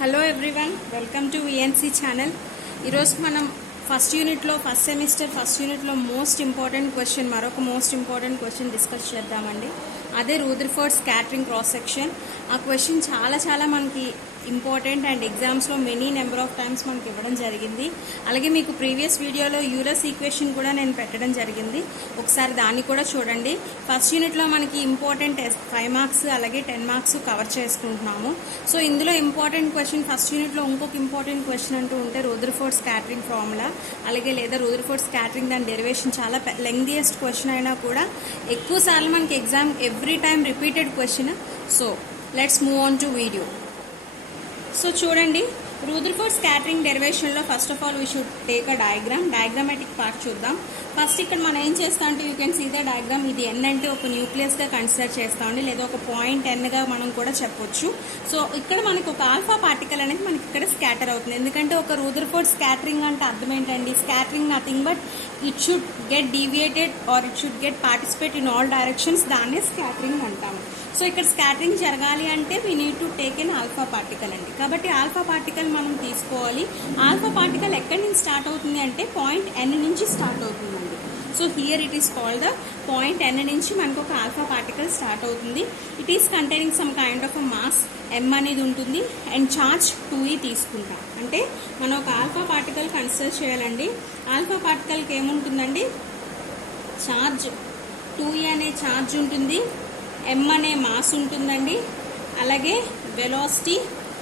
Hello everyone, welcome to VNC channel. ఈరోజు మనం first semester first యూనిట్లో మరొక మోస్ట్ ఇంపార్టెంట్ క్వశ్చన్ డిస్కస్ చేద్దామండి. అదే రూదర్ఫోర్డ్ స్కాటరింగ్ క్రాస్ సెక్షన్. ఆ క్వశ్చన్ చాలా మనకి ఇంపార్టెంట్ అండ్ ఎగ్జామ్స్లో మెనీ నెంబర్ ఆఫ్ టైమ్స్ మనకి ఇవ్వడం జరిగింది. అలాగే మీకు ప్రీవియస్ వీడియోలో యూలర్స్ ఈక్వేషన్ కూడా నేను పెట్టడం జరిగింది, ఒకసారి దాన్ని కూడా చూడండి. ఫస్ట్ యూనిట్లో మనకి ఇంపార్టెంట్ 5 మార్క్స్ అలాగే 10 మార్క్స్ కవర్ చేసుకుంటున్నాము. సో ఇందులో ఇంపార్టెంట్ క్వశ్చన్ ఫస్ట్ యూనిట్లో ఇంకొక ఇంపార్టెంట్ క్వశ్చన్ అంటూ ఉంటే రూదర్ఫోర్డ్ స్కాటరింగ్ ఫార్ములా, అలాగే లేదా రూదర్ఫోర్డ్ స్కాటరింగ్ దాని డెరివేషన్ చాలా లెంగ్దియెస్ట్ క్వశ్చన్ అయినా కూడా ఎక్కువ సార్లు మనకి exam every time repeated question. So let's move on to video. So చూడండి, రూదర్ఫోర్డ్ స్కాటరింగ్ డెరివేషన్లో first of all we should take a diagrammatic part చూద్దాం. ఫస్ట్ ఇక్కడ మనం ఏం చేస్తాం అంటే you can see the diagram. ఇది ఎన్ అంటే ఒక న్యూక్లియస్గా కన్సిడర్ చేస్తామండి, లేదా ఒక పాయింట్ ఎన్గా మనం కూడా చెప్పొచ్చు. సో ఇక్కడ మనకు ఒక ఆల్ఫా పార్టికల్ అనేది మనకి ఇక్కడ స్కాటర్ అవుతుంది. ఎందుకంటే ఒక రూదర్ఫోర్డ్ స్కాటరింగ్ అంటే అర్థం ఏంటండి? Scattering nothing but it should get deviated or it should get participate in all directions. దాన్నే స్కాటరింగ్ అంటాము. సో ఇక్కడ స్కాటరింగ్ జరగాలి అంటే we need to take an alpha particle అండి. కాబట్టి ఆల్ఫా పార్టికల్ మనం తీసుకోవాలి. ఆల్ఫా పార్టికల్ ఎక్కడి నుంచి స్టార్ట్ అవుతుంది అంటే పాయింట్ ఎన్ నుంచి స్టార్ట్ అవుతుందండి. So here it is called the point N నుంచి మనకు ఒక ఆల్ఫా పార్టికల్ స్టార్ట్ అవుతుంది. It is containing some kind of a mass M అనేది ఉంటుంది అండ్ ఛార్జ్ 2e తీసుకుంటాం. అంటే మనం ఒక ఆల్ఫా పార్టికల్ కన్సిడర్ చేయాలండి. ఆల్ఫా పార్టికల్కి ఏముంటుందండి? ఛార్జ్ 2e అనే ఛార్జ్ ఉంటుంది, ఎం అనే మాస్ ఉంటుందండి, అలాగే వెలాసిటీ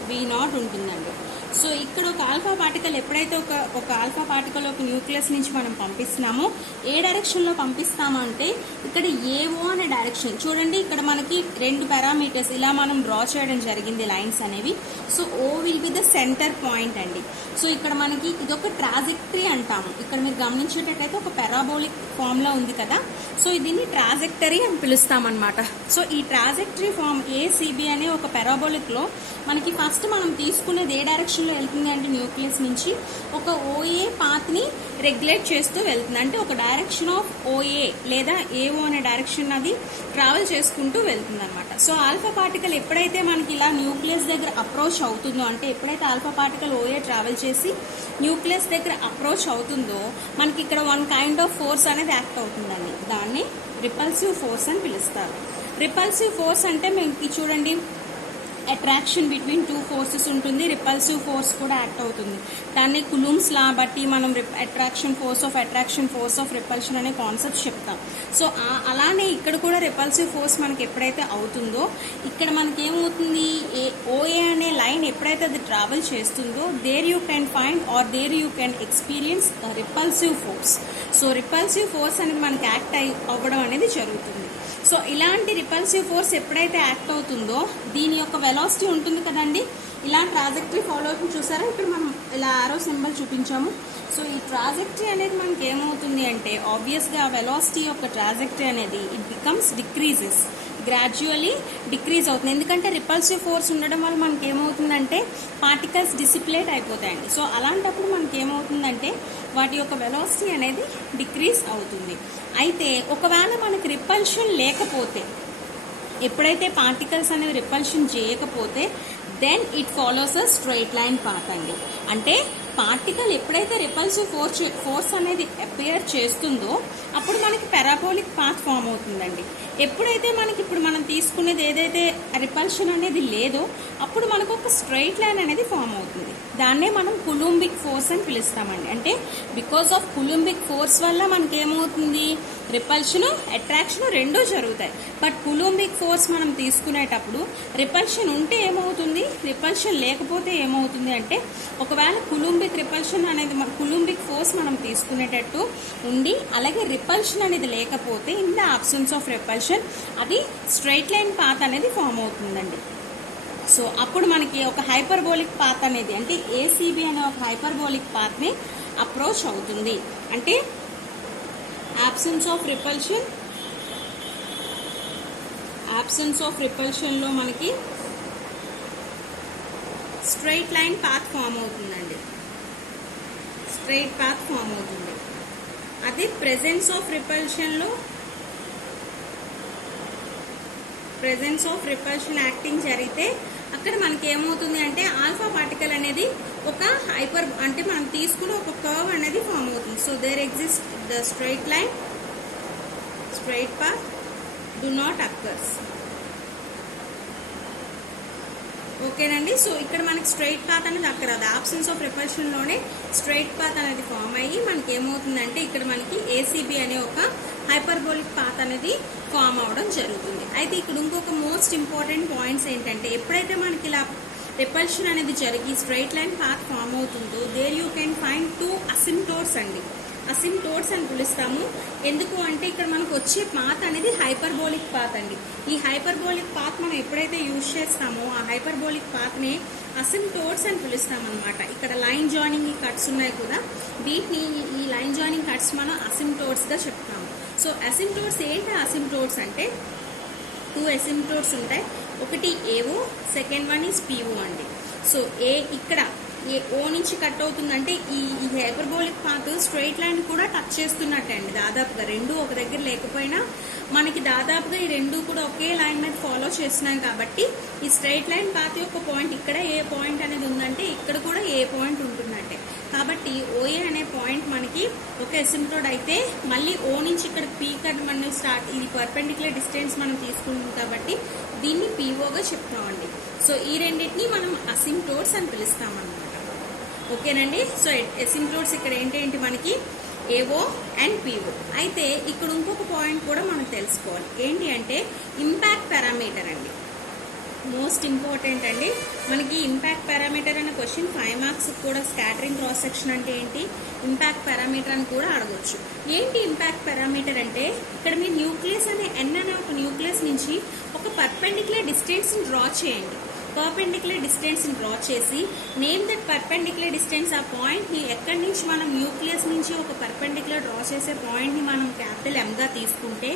v0 ఉంటుందండి. సో ఇక్కడ ఒక ఆల్ఫా పార్టికల్ ఎప్పుడైతే ఒక ఆల్ఫా పార్టికల్ ఒక న్యూక్లియస్ నుంచి మనం పంపిస్తున్నామో ఏ డైరెక్షన్లో పంపిస్తామంటే ఇక్కడ ఏఓ అనే డైరెక్షన్. చూడండి, ఇక్కడ మనకి 2 పారామీటర్స్ ఇలా మనం డ్రా చేయడం జరిగింది, లైన్స్ అనేవి. So O will be the centre point అండి. సో ఇక్కడ మనకి ఇదొక ట్రాజెక్టరీ అంటాము. ఇక్కడ మీరు గమనించేటట్టయితే ఒక పారాబోలిక్ ఫామ్లో ఉంది కదా. సో దీన్ని ట్రాజెక్టరీ అని పిలుస్తామన్నమాట. సో ఈ ట్రాజెక్టరీ ఫామ్ ఏసీబీ అనే ఒక పారాబోలిక్లో మనకి ఫస్ట్ మనం తీసుకునేది ఏ డైరెక్షన్లో వెళ్తుంది అంటే న్యూక్లియస్ నుంచి ఒక ఓఏ పాత్ని రెగ్యులేట్ చేస్తూ వెళ్తుంది. అంటే ఒక డైరెక్షన్ ఆఫ్ ఓఏ లేదా ఏఓ అనే డైరెక్షన్ అది ట్రావెల్ చేసుకుంటూ వెళ్తుంది అనమాట. సో ఆల్ఫా పార్టికల్ ఎప్పుడైతే మనకి ఇలా న్యూక్లియస్ దగ్గర అప్రోచ్ అవుతుందో, అంటే ఎప్పుడైతే ఆల్ఫా పార్టికల్ ఓఏ ట్రావెల్ చేసి న్యూక్లియస్ దగ్గర అప్రోచ్ అవుతుందో మనకి ఇక్కడ వన్ కైండ్ ఆఫ్ ఫోర్స్ అనేది యాక్ట్ అవుతుందండి. దాన్ని రిపల్సివ్ ఫోర్స్ అని పిలుస్తారు. రిపల్సివ్ ఫోర్స్ అంటే మనకి చూడండి, అట్రాక్షన్ బిట్వీన్ 2 ఫోర్సెస్ ఉంటుంది, రిపల్సివ్ ఫోర్స్ కూడా యాక్ట్ అవుతుంది. దాన్ని కులూమ్స్ లా బట్టి మనం ఫోర్స్ ఆఫ్ రిపల్షన్ అనే కాన్సెప్ట్ చెప్తాం. సో అలానే ఇక్కడ కూడా రిపల్సివ్ ఫోర్స్ మనకి ఎప్పుడైతే అవుతుందో ఇక్కడ మనకి ఏమవుతుంది, ఓఏ అనే లైన్ ఎప్పుడైతే అది ట్రావెల్ చేస్తుందో there you can find or there you can experience repulsive force. So repulsive force అనేది మనకి యాక్ట్ అవ్వడం అనేది జరుగుతుంది. సో ఇలాంటి రిపల్సివ్ ఫోర్స్ ఎప్పుడైతే యాక్ట్ అవుతుందో దీని యొక్క వెలాసిటీ ఉంటుంది కదండి. ఇలా ట్రాజెక్టరీ ఫాలో అవుతుంది, చూసారా? ఇక్కడ మనం ఇలా ఆరో సింబల్ చూపించాము. సో ఈ ట్రాజెక్టరీ అనేది మనకి ఏమవుతుంది అంటే ఆబ్వియస్గా వెలాసిటీ యొక్క ట్రాజెక్టరీ అనేది it becomes decreases, gradually decrease అవుతుంది. ఎందుకంటే రిపల్సివ్ ఫోర్స్ ఉండడం వల్ల మనకి ఏమవుతుందంటే పార్టికల్స్ డిసిప్లేట్ అయిపోతాయండి. సో అలాంటప్పుడు మనకి ఏమవుతుందంటే వాటి యొక్క వెలాసిటీ అనేది డిక్రీజ్ అవుతుంది. అయితే ఒకవేళ మనకి రిపల్షన్ లేకపోతే, ఎప్పుడైతే పార్టికల్స్ అనేది రిపల్షన్ చేయకపోతే then it follows a straight line path అండి. అంటే పార్టికల్ ఎప్పుడైతే రిపల్సివ్ ఫోర్స్ అనేది అపియర్ చేస్తుందో అప్పుడు మనకి పారాబోలిక్ పాత్ ఫామ్ అవుతుందండి. ఎప్పుడైతే మనకి ఇప్పుడు మనం తీసుకునేది ఏదైతే రిపల్షన్ అనేది లేదో అప్పుడు మనకు ఒక స్ట్రైట్ లైన్ అనేది ఫామ్ అవుతుంది. దాన్నే మనం కులుంబిక్ ఫోర్స్ అని పిలుస్తామండి. అంటే బికాస్ ఆఫ్ కులుంబిక్ ఫోర్స్ వల్ల మనకి ఏమవుతుంది, రిపల్షన్ అట్రాక్షన్ రెండూ జరుగుతాయి. బట్ కులుంబిక్ ఫోర్స్ మనం తీసుకునేటప్పుడు రిపల్షన్ ఉంటే ఏమవుతుంది, రిపల్షన్ లేకపోతే ఏమవుతుంది అంటే ఒకవేళ కులుంబిక్ రిపల్షన్ అనేది కులుంబిక్ ఫోర్స్ మనం తీసుకునేటట్టు ఉండి అలాగే రిపల్షన్ అనేది లేకపోతే in the absence of repulsion అది స్ట్రైట్ లైన్ పాత్ అనేది ఫామ్ అవుతుందండి. సో అప్పుడు మనకి ఒక హైపర్బోలిక్ పాత్ అనేది అంటే ఏసీబీ అనే ఒక హైపర్బోలిక్ పాత్ని అప్రోచ్ అవుతుంది. అంటే absence of repulsionలో మనకి స్ట్రైట్ లైన్ పాత్ ఫామ్ అవుతుందండి, స్ట్రైట్ పాత్ ఫామ్ అవుతుంది. అదే ప్రెజెన్స్ ఆఫ్ రిపల్షన్ యాక్టింగ్ జరిగితే అక్కడ మనకి ఏమవుతుంది అంటే ఆల్ఫా పార్టికల్ అనేది ఒక హైపర్ అంటే మనం తీసుకుని ఒక కర్వ్ అనేది ఫామ్ అవుతుంది. So there exist the straight line, straight path do not occurs. ఓకేనండి. సో ఇక్కడ మనకి స్ట్రైట్ పాత్ అనేది అక్కడ అది ఆబ్సెన్స్ ఆఫ్ రిపల్షన్ లోనే స్ట్రైట్ పాత్ అనేది ఫామ్ అయ్యి మనకి ఏమవుతుందంటే ఇక్కడ మనకి ఏసీబీ అనే ఒక హైపర్బోలిక్ పాత్ అనేది ఫామ్ అవడం జరుగుతుంది. అయితే ఇక్కడ ఇంకొక మోస్ట్ ఇంపార్టెంట్ పాయింట్స్ ఏంటంటే ఎప్పుడైతే మనకి ఇలా రిపల్షన్ అనేది జరిగి స్ట్రైట్ లైన్ పాత్ ఫామ్ అవుతుందో there you can find 2 asymptotes అండి. అసిమ్టోట్స్ అని పిలుస్తాము. ఎందుకు అంటే ఇక్కడ మనకు వచ్చే పాత్ అనేది హైపర్బోలిక్ పాత్ అండి. ఈ హైపర్బోలిక్ పాత్ మనం ఎప్పుడైతే యూజ్ చేస్తామో ఆ హైపర్బోలిక్ పాత్ ని అసిమ్టోట్స్ అని పిలుస్తాం అనమాట. ఇక్కడ లైన్ జాయినింగ్ కట్స్ ఉన్నాయి కూడా, వీటిని ఈ లైన్ జాయినింగ్ కట్స్ మనం అసిమ్టోట్స్ గా చెప్తాము. సో అసిమ్టోట్స్ ఏంటి? అసిమ్టోట్స్ అంటే 2 అసిమ్టోట్స్ ఉంటాయి. ఒకటి AO, second one is PO అండి. సో ఇక్కడ ఓ నుంచి కట్ అవుతుందంటే ఈ హైపర్బోలిక్ పాత్ స్ట్రైట్ లైన్ కూడా టచ్ చేస్తున్నట్టే అండి. దాదాపుగా రెండు ఒక దగ్గర లేకపోయినా మనకి దాదాపుగా ఈ రెండు కూడా ఒకే లైన్ మీద ఫాలో చేస్తున్నాం కాబట్టి ఈ స్ట్రైట్ లైన్ పాత్ యొక్క పాయింట్ ఇక్కడ ఏ పాయింట్ అనేది ఉందంటే ఇక్కడ కూడా ఏ పాయింట్ ఉంటున్నట్టే. కాబట్టి ఓఏ అనే పాయింట్ మనకి ఒక అసిమ్టోడ్ అయితే మళ్ళీ ఓ నుంచి ఇక్కడ పీ కట్ మనం స్టార్ట్ ఇది పర్పెండిక్యులర్ డిస్టెన్స్ మనం తీసుకుంటాం కాబట్టి దీన్ని పీఓగా చెప్తామండి. సో ఈ రెండింటిని మనం అసిమ్టోడ్స్ అని పిలుస్తాం అన్నమాట. ఓకేనండి. సో అసిమ్టోడ్స్ ఇక్కడ ఏంటంటే మనకి ఏఓ అండ్ పిఓ. అయితే ఇక్కడ ఇంకొక పాయింట్ కూడా మనం తెలుసుకోవాలి. ఏంటి అంటే ఇంపాక్ట్ పారామీటర్ అండి. మోస్ట్ ఇంపార్టెంట్ అండి. మనకి ఇంపాక్ట్ పారామీటర్ అనే క్వశ్చన్ 5 మార్క్స్ కూడా స్కాటరింగ్ క్రాస్ సెక్షన్ అంటే ఏంటి, ఇంపాక్ట్ పారామీటర్ అని కూడా అడగొచ్చు. ఏంటి ఇంపాక్ట్ పారామీటర్ అంటే ఇక్కడ మీరు న్యూక్లియస్ అనే ఎన్ అనే ఒక న్యూక్లియస్ నుంచి ఒక పర్పెండిక్యులర్ డిస్టెన్స్ ని డ్రా చేయండి. పర్పెండిక్యులర్ డిస్టెన్స్ ని డ్రా చేసి నేమ్ దట్ పర్పెండిక్యులర్ డిస్టెన్స్ ఆ పాయింట్ ని ఎక్కడి నుంచి మనం న్యూక్లియస్ నుంచి ఒక పర్పెండిక్యులర్ డ్రా చేసే పాయింట్ ని మనం క్యాపిటల్ ఎం గా తీసుకుంటే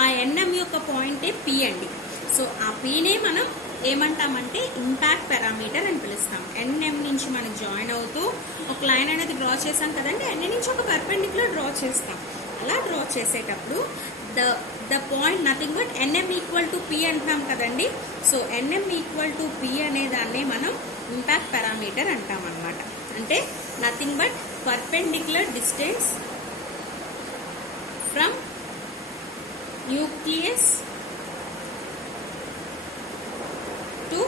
ఆ ఎన్ఎం యొక్క పాయింటే పి అండి. సో ఆ పీనే మనం ఏమంటామంటే ఇంపాక్ట్ పారామీటర్ అని పిలుస్తాం. ఎన్ఎం నుంచి మనం జాయిన్ అవుతూ ఒక లైన్ అనేది డ్రా చేసాం కదండి, ఎన్ నుంచి ఒక పర్పెండిక్యులర్ డ్రా చేస్తాం. అలా డ్రా చేసేటప్పుడు the point nothing but NM equal to P అంటున్నాం కదండి. So NM equal to P అనే దాన్ని మనం ఇంపాక్ట్ పారామీటర్ అంటాం అన్నమాట. అంటే nothing but perpendicular distance from nucleus to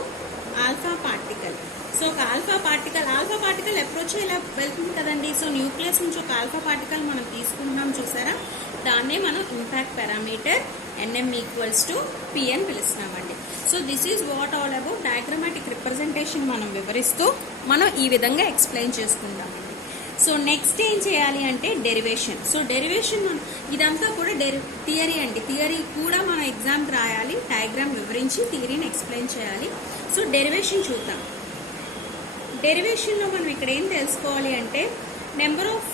alpha particle. So ఒక ఆల్ఫా పార్టికల్ అప్రోచ్ ఇలా వెళ్తుంది కదండి. సో న్యూక్లియస్ నుంచి ఒక ఆల్ఫా పార్టికల్ మనం తీసుకుంటున్నాం చూసారా, దాన్నే మనం impact parameter NM equals to P అని పిలుస్తున్నామండి. So this is what all about diagrammatic representation మనం వివరిస్తూ మనం ఈ విధంగా ఎక్స్ప్లెయిన్ చేసుకుంటామండి. సో నెక్స్ట్ ఏం చేయాలి అంటే డెరివేషన్. సో డెరివేషన్ ఇదంతా కూడా థియరీ అండి. థియరీ కూడా మనం ఎగ్జామ్కి రాయాలి, డయాగ్రామ్ వివరించి థియరీని ఎక్స్ప్లెయిన్ చేయాలి. సో డెరివేషన్ చూద్దాం. డెరివేషన్లో మనం ఇక్కడ ఏం తెలుసుకోవాలి అంటే నెంబర్ ఆఫ్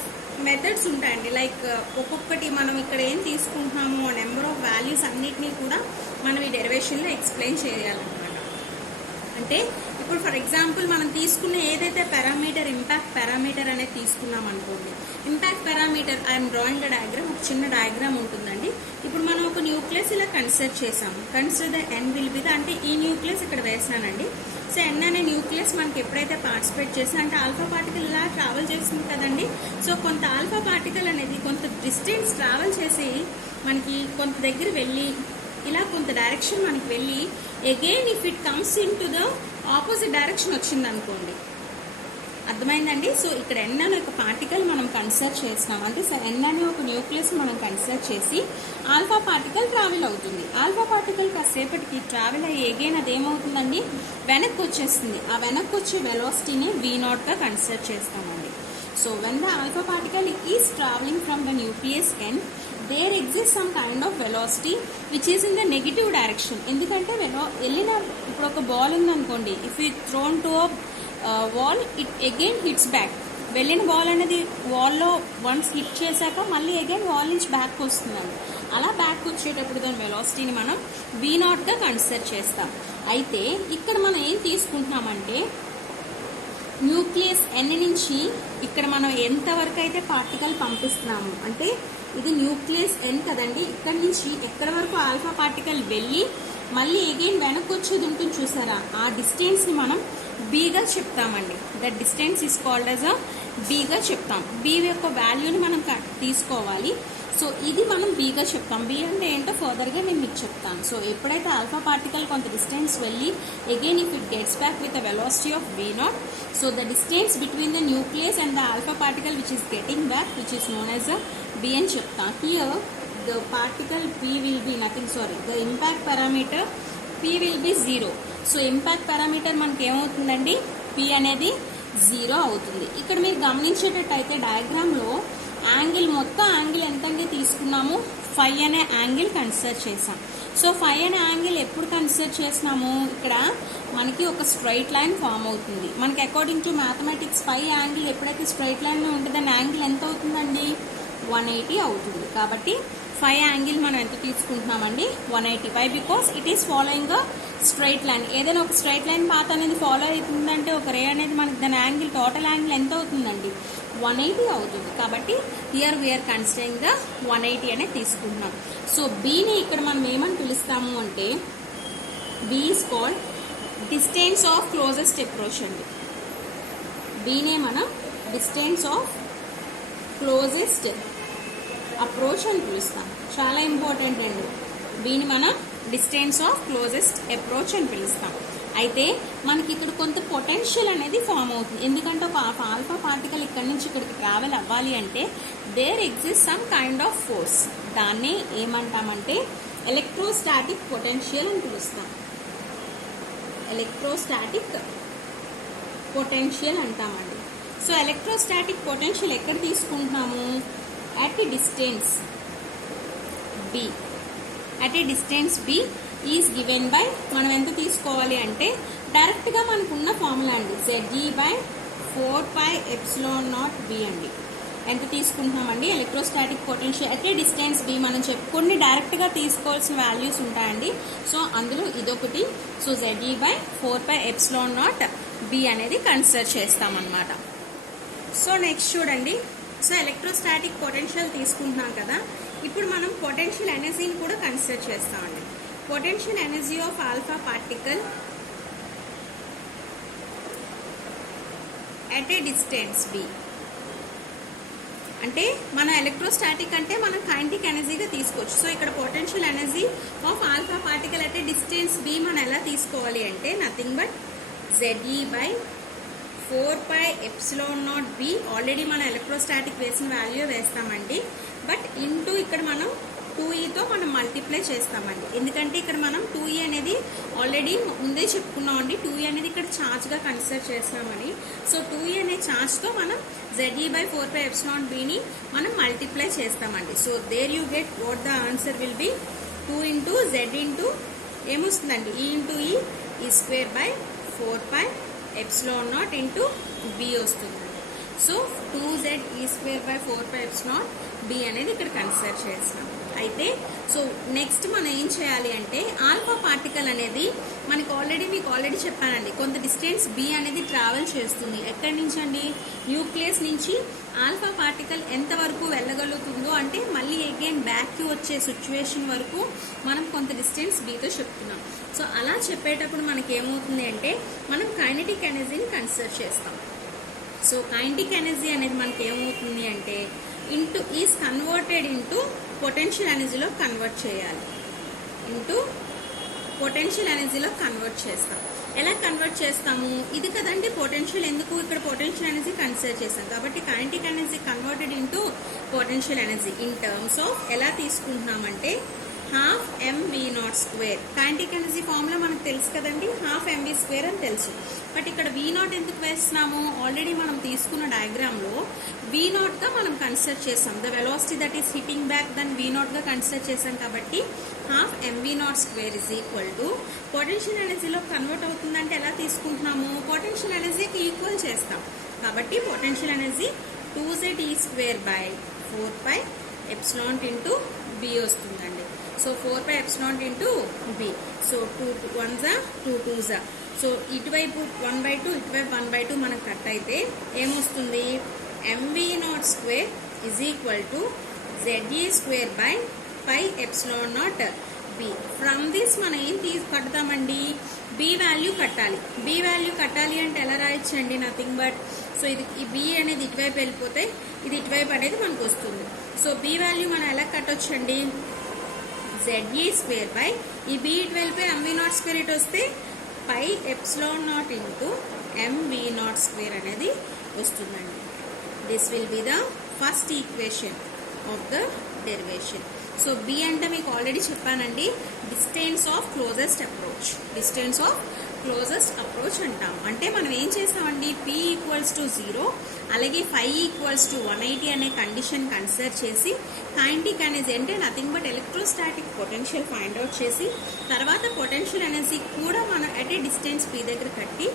మెథడ్స్ ఉంటాయండి. లైక్ ఒక్కొక్కటి మనం ఇక్కడ ఏం తీసుకుంటున్నామో ఆ నెంబర్ ఆఫ్ వాల్యూస్ అన్నిటినీ కూడా మనం ఈ డెరివేషన్లో ఎక్స్ప్లెయిన్ చేయాలన్నమాట. అంటే ఇప్పుడు ఫర్ ఎగ్జాంపుల్ మనం తీసుకున్న ఏదైతే పారామీటర్ ఇంపాక్ట్ పారామీటర్ అనేది తీసుకున్నాం అనుకోండి. Impact parameter I'm drawing the diagram, ఒక చిన్న డయాగ్రామ్ ఉంటుందండి. ఇప్పుడు మనం ఒక న్యూక్లియస్ ఇలా కన్సిడర్ చేసాము. Consider the N will be the అంటే ఈ న్యూక్లియస్ ఇక్కడ వేసానండి. సో ఎన్ అనే న్యూక్లియస్ మనకి ఎప్పుడైతే పార్టిసిపేట్ చేసింది అంటే ఆల్ఫా పార్టికల్ ఇలా ట్రావెల్ చేస్తుంది కదండి. సో కొంత ఆల్ఫా పార్టికల్ అనేది కొంత డిస్టెన్స్ ట్రావెల్ చేసి మనకి కొంత దగ్గర వెళ్ళి ఇలా కొంత డైరెక్షన్ మనకి వెళ్ళి again if it comes in to the opposite direction వచ్చింది అనుకోండి. అర్థమైందండి. సో ఇక్కడ ఎన్ అనే ఒక పార్టికల్ మనం కన్సిడర్ చేసినాం అంటే ఎన్ అనే ఒక న్యూక్లియస్ మనం కన్సిడర్ చేసి ఆల్ఫా పార్టికల్ ట్రావెల్ అవుతుంది. ఆల్ఫా పార్టికల్ కాసేపటికి ట్రావెల్ అయ్యి అగైన్ అదేమవుతుందండి వెనక్కి వచ్చేస్తుంది. ఆ వెనక్కి వచ్చే వెలాసిటీని V0 గా కన్సిడర్ చేస్తామండి. So when the alpha particle is travelling from the nucleus N there exists some kind of velocity which is in the negative direction. ఎందుకంటే వెళ్ళిన ఇప్పుడు ఒక బాల్ ఉందనుకోండి, if you thrown to wall it again hits back. వెళ్ళిన ball అనేది వాల్లో once hit చేశాక మళ్ళీ అగైన్ వాల్ నుంచి బ్యాక్ వస్తుందండి. అలా బ్యాక్ వచ్చేటప్పుడు దాని వెలాసిటీని మనం V0 గా కన్సిడర్ చేస్తాం. అయితే ఇక్కడ మనం ఏం తీసుకుంటున్నామంటే న్యూక్లియస్ ఎన్ నుంచి ఇక్కడ మనం ఎంతవరకు అయితే పార్టికల్ పంపిస్తున్నాము అంటే ఇది న్యూక్లియస్ ఎన్ కదండి. ఇక్కడ నుంచి ఎక్కడ వరకు ఆల్ఫా పార్టికల్ వెళ్ళి మళ్ళీ అగైన్ వెనక్కి వచ్చేది ఉంటుంది చూసారా, ఆ డిస్టెన్స్ని మనం బీగా చెప్తామండి. That distance is called as a బీగా చెప్తాం. బీ యొక్క వాల్యూని మనం తీసుకోవాలి. సో ఇది మనం బీగా చెప్తాం. బీ అంటే ఏంటో ఫర్దర్గా నేను మీకు చెప్తాను. సో ఎప్పుడైతే ఆల్ఫా పార్టికల్ కొంత డిస్టెన్స్ వెళ్ళి again if it gets back with the velocity of v not, so the distance between the nucleus and the alpha particle which is getting back which is known as a b అని చెప్తాం. Here the particle p will be nothing, sorry, the impact parameter p will be 0. So impact parameter మనకి ఏమవుతుందండి, p అనేది 0 అవుతుంది. ఇక్కడ మీరు గమనించేటట్టయితే డయాగ్రామ్లో angle, మొత్తం angle ఎంతండి తీసుకున్నాము, 5 అనే యాంగిల్ కన్సిడర్ చేసాం. సో 5 అనే యాంగిల్ ఎప్పుడు కన్సిడర్ చేసినాము, ఇక్కడ మనకి ఒక స్ట్రైట్ లైన్ ఫామ్ అవుతుంది. మనకి అకార్డింగ్ టు మ్యాథమెటిక్స్ 5 యాంగిల్ ఎప్పుడైతే స్ట్రైట్ లైన్లో ఉంటుంది దాని యాంగిల్ ఎంత అవుతుందండి, 180 అవుతుంది. కాబట్టి 5 యాంగిల్ మనం ఎంత తీసుకుంటున్నామండి, 180. Why, because it is following a straight line. ఏదైనా ఒక స్ట్రైట్ లైన్ పాత్ అనేది ఫాలో అవుతుందంటే ఒక రే అనేది మనకి దాని యాంగిల్, టోటల్ యాంగిల్ ఎంత అవుతుందండి, 180 అవుతుంది. కాబట్టి హియర్ వీఆర్ కన్సిడరింగ్ ద 180 అనే తీసుకుంటున్నాం. సో బీని ఇక్కడ మనం ఏమని పిలుస్తాము అంటే B is called distance of closest approach అండి. బీనే మనం డిస్టెన్స్ ఆఫ్ క్లోజెస్ట్ అప్రోచ్ అని పిలుస్తాం. చాలా ఇంపార్టెంట్ అండి. బీని మనం డిస్టెన్స్ ఆఫ్ క్లోజెస్ట్ అప్రోచ్ అని పిలుస్తాం. అయితే మనకి ఇక్కడ కొంత పొటెన్షియల్ అనేది ఫామ్ అవుతుంది. ఎందుకంటే ఒక ఆల్ఫా పార్టికల్ ఇక్కడ నుంచి ఇక్కడికి ట్రావెల్ అవ్వాలి అంటే there exist some kind of force. దాన్ని ఏమంటామంటే ఎలక్ట్రోస్టాటిక్ పొటెన్షియల్ అని పిలుస్తాం. ఎలక్ట్రోస్టాటిక్ పొటెన్షియల్ అంటామండి. సో ఎలక్ట్రోస్టాటిక్ పొటెన్షియల్ ఎక్కడ తీసుకుంటున్నాము, at a distance b. at a distance b is given by, మనం ఎంత తీసుకోవాలి అంటే డైరెక్ట్గా మనకున్న ఫార్ములా అండి, Ze/4πε0b అండి. ఎంత తీసుకుంటున్నామండి, electrostatic potential at a distance b. మనం చెప్పుకొని డైరెక్ట్గా తీసుకోవాల్సిన వాల్యూస్ ఉంటాయండి. సో అందులో ఇదొకటి. సో Ze/4πε0b అనేది కన్సిడర్ చేస్తామన్నమాట. సో నెక్స్ట్ చూడండి. సో ఎలక్ట్రోస్టాటిక్ పొటెన్షియల్ తీసుకుంటున్నాం కదా, ఇప్పుడు మనం పొటెన్షియల్ ఎనర్జీని కూడా కన్సిడర్ చేస్తామండి. Potential energy of alpha particle at a distance B. అంటే మన ఎలక్ట్రోస్టాటిక్ అంటే మనం కైనెటిక్ ఎనర్జీగా తీసుకోవచ్చు. సో ఇక్కడ potential energy of alpha particle at a distance B మనం ఎలా తీసుకోవాలి అంటే నథింగ్ బట్ Ze/4πε0b. ఆల్రెడీ మనం ఎలక్ట్రోస్టాటిక్ వేసిన వాల్యూ వేస్తామండి. బట్ ఇంటూ ఇక్కడ మనం 2eతో మనం మల్టిప్లై చేస్తామండి. ఎందుకంటే ఇక్కడ మనం 2e అనేది ఆల్రెడీ ముందే చెప్పుకున్నామండి. 2e అనేది ఇక్కడ ఛార్జ్గా కన్సిడర్ చేస్తామని. సో 2e అనే ఛార్జ్తో మనం Ze/4πε0bని మనం మల్టిప్లై చేస్తామండి. So there you get what the answer will be 2 into Z into ఏమొస్తుందండి, E into E square by 4πε0 into B వస్తుందండి. సో 2ze²/4πε0b అనేది ఇక్కడ కన్సిడర్ చేస్తాం. అయితే సో నెక్స్ట్ మనం ఏం చేయాలి అంటే ఆల్ఫా పార్టికల్ అనేది మనకి మీకు ఆల్రెడీ చెప్పానండి, కొంత డిస్టెన్స్ బి అనేది ట్రావెల్ చేస్తుంది. ఎక్కడి నుంచి అండి, న్యూక్లియస్ నుంచి ఆల్ఫా పార్టికల్ ఎంత వరకు వెళ్ళగలుగుతుందో అంటే మళ్ళీ అగైన్ బ్యాక్కి వచ్చే సిచ్యువేషన్ వరకు మనం కొంత డిస్టెన్స్ బీతో చెప్తున్నాం. సో అలా చెప్పేటప్పుడు మనకి ఏమవుతుంది అంటే మనం కైనెటిక్ ఎనర్జీని కన్సిడర్ చేస్తాం. సో కైనెటిక్ ఎనర్జీ అనేది మనకి ఏమవుతుంది అంటే into is converted into potential ఎనర్జీలో కన్వర్ట్ చేయాలి. ఇంటూ పొటెన్షియల్ ఎనర్జీలో కన్వర్ట్ చేస్తాం. ఎలా కన్వర్ట్ చేస్తాము, ఇది కదండి పొటెన్షియల్. ఎందుకు ఇక్కడ పొటెన్షియల్ ఎనర్జీ కన్సిడర్ చేస్తాం కాబట్టి kinetic energy converted into potential energy in terms of ఎలా తీసుకుంటున్నామంటే 12mv02. కైనెటిక్ ఎనర్జీ ఫార్ములా మనకు తెలుసు కదండి, 12mv² అని తెలుసు. బట్ ఇక్కడ v0 ఎందుకు వేస్తున్నాము, ఆల్రెడీ మనం తీసుకున్న డయాగ్రామ్లో v0గా మనం కన్సిడర్ చేస్తాం. The velocity that is hitting back దాన్ని v0గా కన్సిడర్ చేసాం కాబట్టి 12mv02 పొటెన్షియల్ ఎనర్జీలో కన్వర్ట్ అవుతుందంటే ఎలా తీసుకుంటున్నాము, పొటెన్షియల్ ఎనర్జీకి ఈక్వల్ చేస్తాం. కాబట్టి potential energy 2ze/4πε0 into B వస్తుందండి. So 4πε0 into B. So 2 1s 2 2s. So ఇటువైపు 1/2 ఇటువైపు 1/2 మనకు కట్ అయితే ఏమొస్తుంది, mv02 is equal to ZE square by pi epsilon nought B. From this మనం ఏం కడతామండి, బి వాల్యూ కట్టాలి. బి వాల్యూ కట్టాలి అంటే ఎలా రాయొచ్చండి, నథింగ్ బట్ సో ఇది ఈ బి అనేది ఇటువైపు వెళ్ళిపోతే ఇది ఇటువైపు అనేది మనకు వస్తుంది. సో బి వాల్యూ మనం ఎలా కట్టొచ్చండి, ZE square by E B ఇటు వెళ్ళిపోయి MV నాట్ స్క్వేర్ ఇటు వస్తే pi epsilon not into MV naught square అనేది వస్తుందండి. This will be the first equation of the derivation. So B అంటే మీకు ఆల్రెడీ చెప్పానండి, distance of closest approach. Distance of closest approach అంటాం. అంటే మనం ఏం చేస్తామండి, P ఈక్వల్స్ టు 0 అలాగే φ ఈక్వల్స్ టు 180 అనే కండిషన్ కన్సిడర్ చేసి కైనెటిక్ అనేది అంటే nothing but electrostatic potential find out చేసి తర్వాత పొటెన్షియల్ ఎనర్జీ కూడా మనం అట్ ఏ డిస్టెన్స్ P దగ్గర కట్టి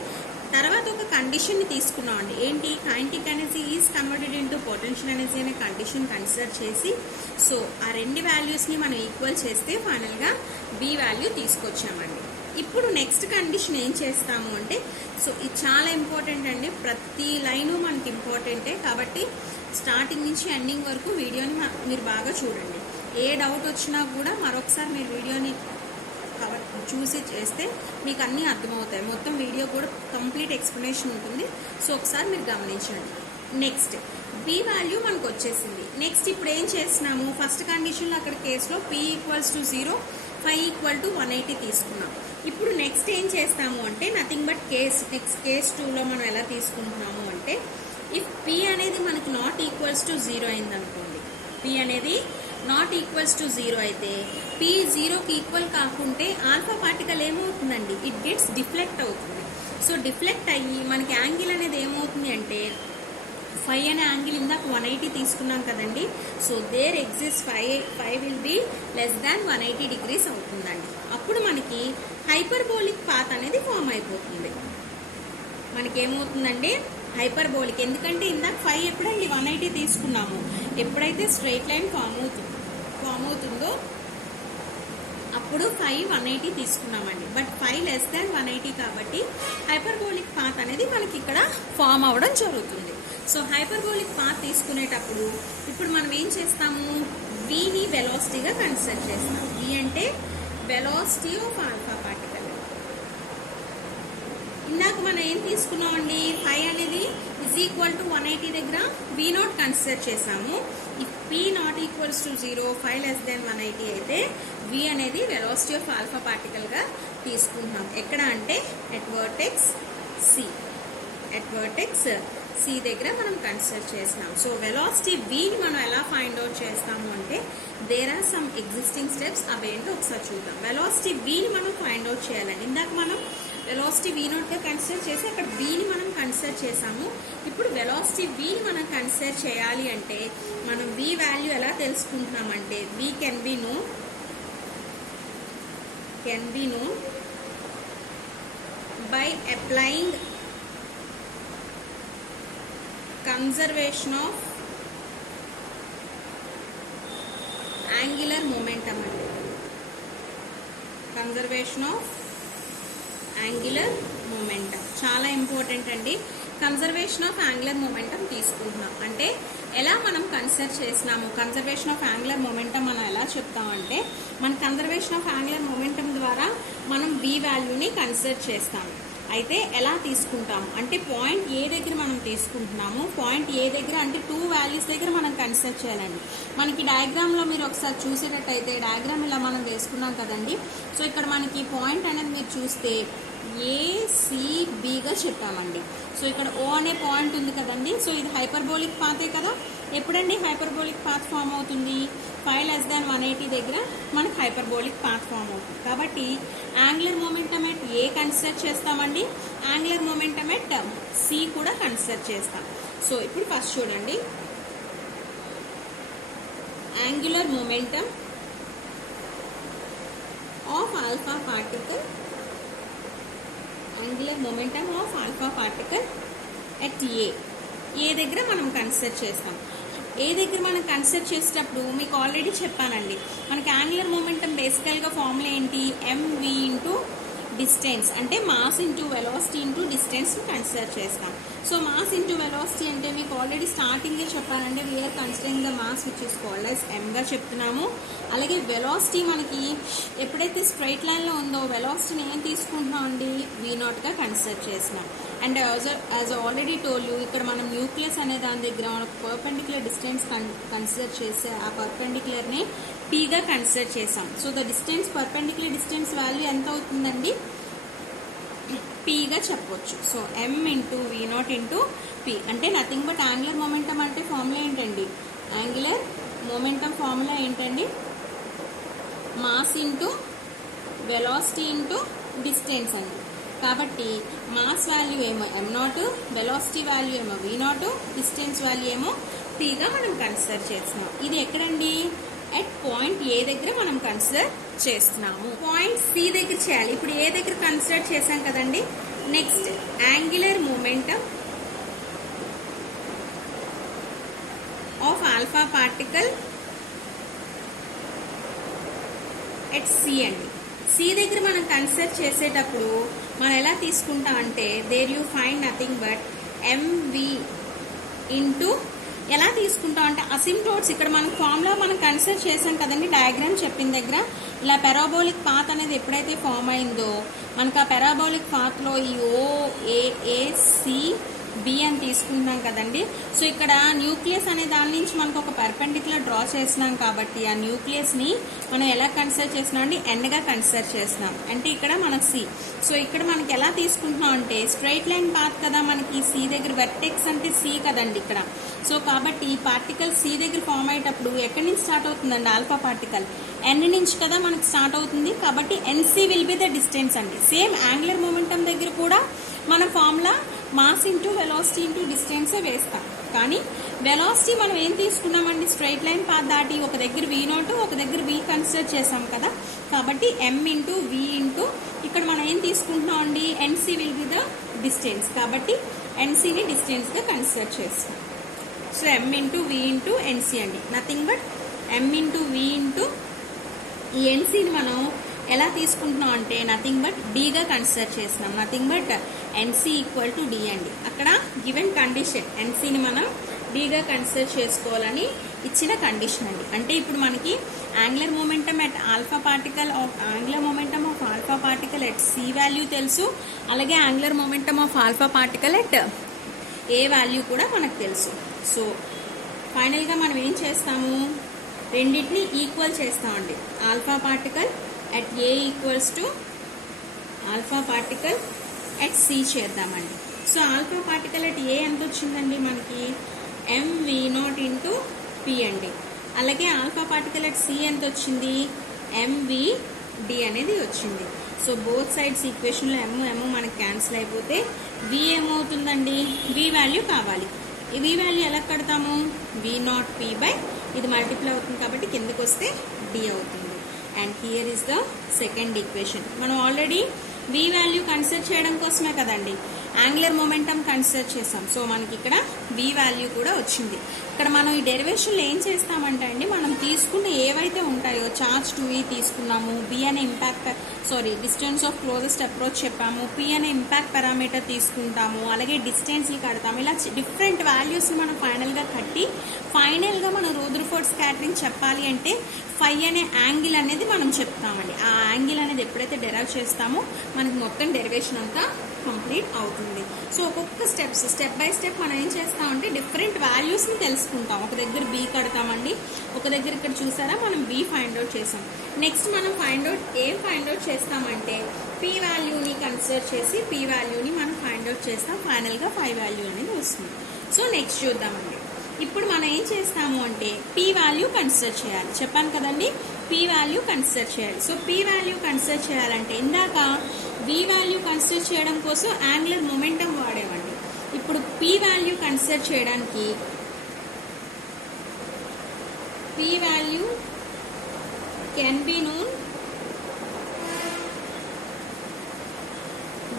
తర్వాత ఒక కండిషన్ని తీసుకున్నాం అండి. ఏంటి, kinetic energy is converted into potential energy అనే కండిషన్ కన్సిడర్ చేసి సో ఆ రెండు వాల్యూస్ని మనం ఈక్వల్ చేస్తే ఫైనల్గా బి వాల్యూ తీసుకొచ్చామండి. ఇప్పుడు నెక్స్ట్ కండిషన్ ఏం చేస్తాము అంటే, సో ఇది చాలా ఇంపార్టెంట్ అండి, ప్రతి లైను మనకి ఇంపార్టెంటే కాబట్టి స్టార్టింగ్ నుంచి ఎండింగ్ వరకు వీడియోని మీరు బాగా చూడండి. ఏ డౌట్ వచ్చినా కూడా మరొకసారి మీరు వీడియోని చూసి చేస్తే మీకు అన్నీ అర్థమవుతాయి. మొత్తం వీడియో కూడా కంప్లీట్ ఎక్స్ప్లెనేషన్ ఉంటుంది. సో ఒకసారి మీరు గమనించండి. నెక్స్ట్ బి వాల్యూ మనకు వచ్చేసింది. నెక్స్ట్ ఇప్పుడు ఏం చేస్తున్నాము, ఫస్ట్ కండిషన్లో అక్కడ కేసులో P equals to 0 φ equal to 180 తీసుకున్నాం. ఇప్పుడు నెక్స్ట్ ఏం చేస్తాము అంటే నథింగ్ బట్ నెక్స్ట్ కేస్ 2లో మనం ఎలా తీసుకుంటున్నాము అంటే, ఇఫ్ P అనేది మనకు నాట్ ఈక్వల్స్ టు 0 అయింది అనుకోండి, P అనేది నాట్ ఈక్వల్స్ టు 0 అయితే P 0కి ఈక్వల్ కాకుంటే ఆల్ఫా పార్టికల్ ఏమవుతుందండి, ఇట్ గెట్స్ డిఫ్లెక్ట్ అవుతుంది. సో డిఫ్లెక్ట్ అయ్యి మనకి యాంగిల్ అనేది ఏమవుతుంది అంటే, φ అనే యాంగిల్ ఇందాక 180 తీసుకున్నాం కదండి. So there exist phi will be less than 180 degrees అవుతుందండి. అప్పుడు మనకి హైపర్బోలిక్ పాత్ అనేది ఫామ్ అయిపోతుంది. మనకి ఏమవుతుందండి, హైపర్బోలిక్. ఎందుకంటే ఇందాక φ ఎప్పుడండి 180 తీసుకున్నాము, ఎప్పుడైతే స్ట్రైట్ లైన్ ఫామ్ అవుతుందో అప్పుడు φ 180 తీసుకున్నామండి. బట్ φ లెస్ దాన్ 180 కాబట్టి హైపర్బోలిక్ పాత్ అనేది మనకి ఇక్కడ ఫామ్ అవ్వడం జరుగుతుంది. సో హైపర్బోలిక్ పాత్ తీసుకునేటప్పుడు ఇప్పుడు మనం ఏం చేస్తాము, వీని వెలాసిటీగా కన్సిడర్ చేస్తాం. వి అంటే వెలాసిటీ ఆఫ్ ఆల్ఫా పార్టికల్. ఇందాక మనం ఏం తీసుకున్నామండి, φ అనేది ఇజ్ ఈక్వల్ టు 180 దగ్గర వి నాట్ కన్సిడర్ చేసాము. If P not equals to 0 φ less then 180 అయితే వి అనేది వెలాసిటీ ఆఫ్ ఆల్ఫా పార్టికల్గా తీసుకుంటున్నాం. ఎక్కడ అంటే ఎట్ వర్టెక్స్ సి దగ్గర మనం కన్సిడర్ చేసినాం. సో వెలాసిటీ వీని మనం ఎలా ఫైండ్ అవుట్ చేస్తాము అంటే, there are some existing steps, అవేంటో ఒకసారి చూద్దాం. వెలాసిటీ వీని మనం ఫైండ్ అవుట్ చేయాలండి. ఇందాక మనం వెలాసిటీ V నోట్గా కన్సిడర్ చేసి అక్కడ Vని మనం కన్సిడర్ చేసాము. ఇప్పుడు వెలాసిటీ Vని మనం కన్సిడర్ చేయాలి అంటే మనం V వాల్యూ ఎలా తెలుసుకుంటున్నామంటే, V can be known by applying conservation of angular momentum అండి. కన్జర్వేషన్ ఆఫ్ యాంగులర్ మొమెంటం చాలా ఇంపార్టెంట్ అండి. కన్జర్వేషన్ ఆఫ్ యాంగులర్ మొమెంటం తీసుకుంటున్నాం అంటే ఎలా మనం కన్సిడర్ చేసినాము, కన్జర్వేషన్ ఆఫ్ యాంగులర్ మొమెంటం మనం ఎలా చెప్తామంటే, మన కన్జర్వేషన్ ఆఫ్ యాంగులర్ మొమెంటం ద్వారా మనం V వాల్యూని కన్సిడర్ చేస్తాము. అయితే ఎలా తీసుకుంటాము అంటే, పాయింట్ ఏ దగ్గర మనం తీసుకుంటున్నాము, పాయింట్ ఏ దగ్గర అంటే 2 వాల్యూస్ దగ్గర మనం కన్సిడర్ చేయాలండి. మనకి డయాగ్రామ్లో మీరు ఒకసారి చూసేటట్టయితే డయాగ్రామ్ ఇలా మనం వేసుకున్నాం కదండి. సో ఇక్కడ మనకి పాయింట్ అనేది మీరు చూస్తే ACBగా చెప్పామండి. సో ఇక్కడ O అనే పాయింట్ ఉంది కదండి. సో ఇది హైపర్బోలిక్ పాతే కదా. ఎప్పుడండి హైపర్బోలిక్ పాత్ ఫామ్ అవుతుంది, φ లెస్ దాన్ 180 దగ్గర మనకు హైపర్బోలిక్ పాత్ ఫామ్ అవుతుంది. కాబట్టి angular momentum at a consider చేస్తామండి, యాంగులర్ మొమెంటం ఎట్ సి కూడా కన్సిడర్ చేస్తాం. సో ఇప్పుడు ఫస్ట్ చూడండి, angular momentum of alpha particle, angular momentum of alpha particle at ఏ దగ్గర మనం కన్సిడర్ చేస్తాం. ఏ దగ్గర మనం కన్సిడర్ చేసేటప్పుడు మీకు ఆల్రెడీ చెప్పానండి, మనకి యాంగులర్ మొమెంటం బేసికల్గా ఫార్ములా ఏంటి, MV ఇంటూ డిస్టెన్స్ అంటే mass into velocity into distance consider చేస్తాం. సో మాస్ ఇంటూ వెలాసిటీ అంటే మీకు ఆల్రెడీ స్టార్టింగే చెప్పానంటే we are considering the mass which is called as ఎంగా చెప్తున్నాము. అలాగే వెలాసిటీ మనకి ఎప్పుడైతే స్ట్రైట్ లైన్లో ఉందో వెలాసిటీని ఏం తీసుకుంటున్నాం అండి, V0గా కన్సిడర్ చేసినాం. And as already told you, ఇక్కడ మనం న్యూక్లియస్ అనే దాని దగ్గర మనకు పర్పెండిక్యులర్ డిస్టెన్స్ కన్సిడర్ చేసే ఆ పర్పెండిక్యులర్ని Pగా కన్సిడర్ చేసాం. So the distance perpendicular distance value ఎంత అవుతుందండి, Pగా చెప్పొచ్చు. So M into V0 into P అంటే నథింగ్ బట్ యాంగులర్ మొమెంటం అంటే ఫార్ములా ఏంటండి, యాంగులర్ మొమెంటం ఫార్ములా ఏంటండి, mass into velocity into distance అండి. కాబట్టి మాస్ వాల్యూ ఏమో M0, వెలాసిటీ వాల్యూ ఏమో V0, డిస్టెన్స్ వాల్యూ ఏమో Pగా మనం కన్సిడర్ చేస్తున్నాం. ఇది ఎక్కడండి, ఎట్ పాయింట్ ఏ దగ్గర మనం కన్సిడర్ చేస్తున్నాము. పాయింట్ సి దగ్గర చేయాలి. ఇప్పుడు ఏ దగ్గర కన్సిడర్ చేసాం కదండి. Next angular momentum of alpha particle at C అండి. సి దగ్గర మనం కన్సిడర్ చేసేటప్పుడు మనం ఎలా తీసుకుంటాం అంటే there you find nothing but MV into ఎలా తీసుకుంటాం అంటే అసిమ్టోట్స్. ఇక్కడ మనం ఫార్ములా మనం కన్సిడర్ చేసాం కదండి, డయాగ్రామ్ చెప్పిన దగ్గర ఇలా పెరాబోలిక్ పాత్ అనేది ఎప్పుడైతే ఫామ్ అయిందో మనకు ఆ పెరాబోలిక్ పాత్లో ఈ OAAC B అని తీసుకుంటున్నాం కదండి. సో ఇక్కడ న్యూక్లియస్ అనే దాని నుంచి మనకు ఒక పర్పెండిక్యులర్ డ్రా చేసినాం కాబట్టి ఆ న్యూక్లియస్ని మనం ఎలా కన్సిడర్ చేసినాం అండి, Nగా కన్సిడర్ చేసినాం. అంటే ఇక్కడ మనకు C. సో ఇక్కడ మనకి ఎలా తీసుకుంటున్నాం అంటే స్ట్రైట్ లైన్ పాత్ కదా మనకి C దగ్గర, వెర్టెక్స్ అంటే C కదండి ఇక్కడ. సో కాబట్టి ఈ పార్టికల్ C దగ్గర ఫామ్ అయ్యేటప్పుడు ఎక్కడి నుంచి స్టార్ట్ అవుతుందండి, ఆల్ఫా పార్టికల్ N నుంచి కదా మనకి స్టార్ట్ అవుతుంది. కాబట్టి NC will be the distance అండి. సేమ్ యాంగులర్ మొమెంటం దగ్గర కూడా మన formula mass into velocity into డిస్టెన్సే వేస్తాం. కానీ వెలాసిటీ మనం ఏం తీసుకున్నామండి, స్ట్రైట్ లైన్ పాత్ దాటి ఒక దగ్గర V0 ఒక దగ్గర V కన్సిడర్ చేసాం కదా. కాబట్టి M ఇంటూ V ఇంటూ ఇక్కడ మనం ఏం తీసుకుంటున్నాం అండి, NC will be the distance. కాబట్టి NCని డిస్టెన్స్గా కన్సిడర్ చేస్తాం. So M into V into NC అండి, nothing but M into V into ఈ NCని మనం ఎలా తీసుకుంటున్నాం అంటే నథింగ్ బట్ Dగా కన్సిడర్ చేస్తున్నాం. Nothing but NC equal to D అండి. అక్కడ గివెన్ కండిషన్ NCని మనం Dగా కన్సిడర్ చేసుకోవాలని ఇచ్చిన కండిషన్ అండి. అంటే ఇప్పుడు మనకి angular momentum at alpha particle of angular momentum of alpha particle at C value తెలుసు. అలాగే angular momentum of alpha particle at A value కూడా మనకు తెలుసు. సో ఫైనల్గా మనం ఏం చేస్తాము, రెండింటిని ఈక్వల్ చేస్తామండి. Alpha particle at A equals to alpha particle at C చేద్దామండి. So alpha particle at A ఎంత వచ్చిందండి మనకి, MV0 ఇంటూ P అండి. అలాగే ఆల్ఫా పార్టికల్ ఎట్ C ఎంత వచ్చింది, MVD అనేది వచ్చింది. సో బోత్ సైడ్స్ ఈక్వేషన్లో M మనకి క్యాన్సిల్ అయిపోతే V ఏమవుతుందండి, V వాల్యూ కావాలి. ఈ V వాల్యూ ఎలా కడతాము, V0P బై ఇది మల్టిప్లై అవుతుంది కాబట్టి కిందకు వస్తే D అవుతుంది. And here is the second equation. మనం ఆల్రెడీ V వాల్యూ కన్సిడర్ చేయడం కోసమే కదండి యాంగులర్ మొమెంటం కన్సిడర్ చేసాం. సో మనకి ఇక్కడ V వాల్యూ కూడా వచ్చింది. ఇక్కడ మనం ఈ డెరివేషన్లో ఏం చేస్తామంటే అండి, మనం తీసుకున్న ఏవైతే ఉంటాయో చార్జ్ 2E తీసుకున్నాము, B అనే డిస్టెన్స్ ఆఫ్ క్లోజెస్ట్ అప్రోచ్ చెప్పాము, P అనే ఇంపాక్ట్ పారామీటర్ తీసుకుంటాము, అలాగే డిస్టెన్స్ని కడతాము. ఇలా డిఫరెంట్ వాల్యూస్ని మనం ఫైనల్గా కట్టి ఫైనల్గా మనం రూదర్ఫోర్డ్ స్కాటరింగ్ చెప్పాలి అంటే ఫై అనే యాంగిల్ అనేది మనం చెప్తామండి. ఆ యాంగిల్ అనేది ఎప్పుడైతే డెరైవ్ చేస్తామో మనకి మొత్తం డెరివేషన్ అంతా కంప్లీట్ అవుతుంది. సో ఒక్కొక్క స్టెప్ బై స్టెప్ మనం ఏం చేస్తామంటే డిఫరెంట్ వాల్యూస్ని తెలుసుకుంటాం. ఒక దగ్గర B కడతామండి, ఒక దగ్గర ఇక్కడ చూసారా మనం B ఫైండ్ అవుట్ చేసాం. నెక్స్ట్ మనం ఏం ఫైండ్ అవుట్ చేస్తామంటే P వాల్యూని కన్సిడర్ చేసి P వాల్యూని మనం ఫైండ్ అవుట్ చేస్తాం. ఫైనల్గా 5 వాల్యూ అనేది వస్తుంది. సో నెక్స్ట్ చూద్దామండి. ఇప్పుడు మనం ఏం చేస్తాము అంటే P వాల్యూ కన్సిడర్ చేయాలి. చెప్పాను కదండి, P వాల్యూ కన్సిడర్ చేయాలి. సో P వాల్యూ కన్సిడర్ చేయాలంటే ఇందాక V వాల్యూ కన్సిడర్ చేయడం కోసం యాంగులర్ మొమెంటం వాడేవండి. ఇప్పుడు P వాల్యూ కన్సిడర్ చేయడానికి P value can be known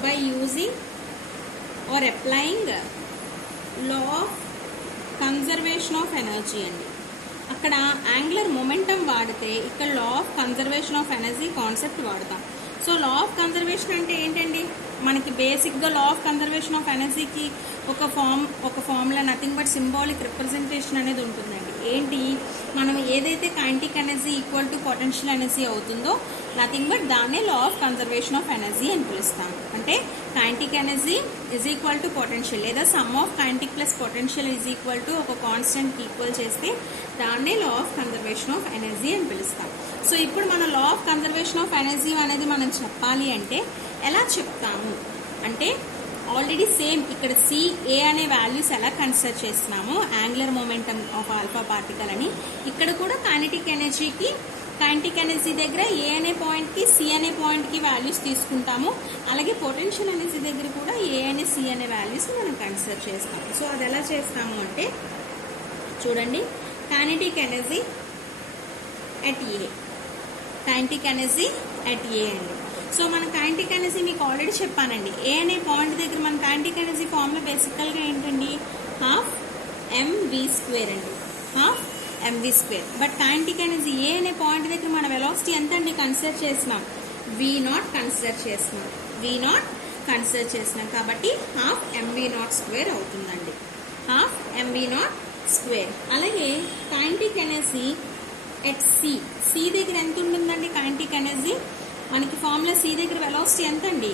by using or applying law of conservation of energy అండి. అక్కడ యాంగులర్ మొమెంటం వాడితే ఇక్కడ law of conservation of energy concept వాడతాం. సో లా ఆఫ్ కన్జర్వేషన్ అంటే ఏంటండి, మనకి బేసిక్గా లా ఆఫ్ కన్జర్వేషన్ ఆఫ్ ఎనర్జీకి ఒక formula nothing but symbolic representation అనేది ఉంటుందండి. ఏంటి, మనం ఏదైతే kinetic energy equal to potential energy అవుతుందో నథింగ్ బట్ దాన్నే law of conservation of energy అని పిలుస్తాం. అంటే kinetic energy is equal to potential, లేదా sum of kinetic plus potential is equal to ఒక కాన్స్టెంట్కి ఈక్వల్ చేస్తే దాన్నే law of conservation of energy అని పిలుస్తాం. సో ఇప్పుడు మన law of conservation of energy అనేది మనం చెప్పాలి అంటే ఎలా చెప్తాము అంటే, ఆల్రెడీ సేమ్ ఇక్కడ సిఏ అనే వాల్యూస్ ఎలా కన్సిడర్ చేస్తున్నామో angular momentum of alpha particle అని, ఇక్కడ కూడా కైనెటిక్ ఎనర్జీ దగ్గర ఏ అనే పాయింట్కి సి అనే పాయింట్కి వాల్యూస్ తీసుకుంటాము. అలాగే పొటెన్షియల్ ఎనర్జీ దగ్గర కూడా ఏ అనే సి అనే వాల్యూస్ మనం కన్సిడర్ చేస్తాము. సో అది ఎలా చేస్తాము అంటే చూడండి, kinetic energy at A, kinetic energy at ఏ అండి. సో మన కైనెటిక్ ఎనర్జీ మీకు ఆల్రెడీ చెప్పానండి, ఏ అనే పాయింట్ దగ్గర మన కైనెటిక్ ఎనర్జీ ఫార్ములా బేసికల్గా ఏంటండి, హాఫ్ mv² అండి, half mv². But kinetic energy A అనే పాయింట్ దగ్గర మన వెలాసిటీ ఎంత అండి కన్సిడర్ చేసినాం, v0 కన్సిడర్ చేసినాం కాబట్టి హాఫ్ mv02 అవుతుందండి, హాఫ్ mv02. అలాగే కైనెటిక్ ఎనర్జీ ఎట్ సి దగ్గర ఎంత ఉంటుందండి, కైనెటిక్ ఎనర్జీ మనకి ఫార్ములా సి దగ్గర వెలాసిటీ ఎంత అండి,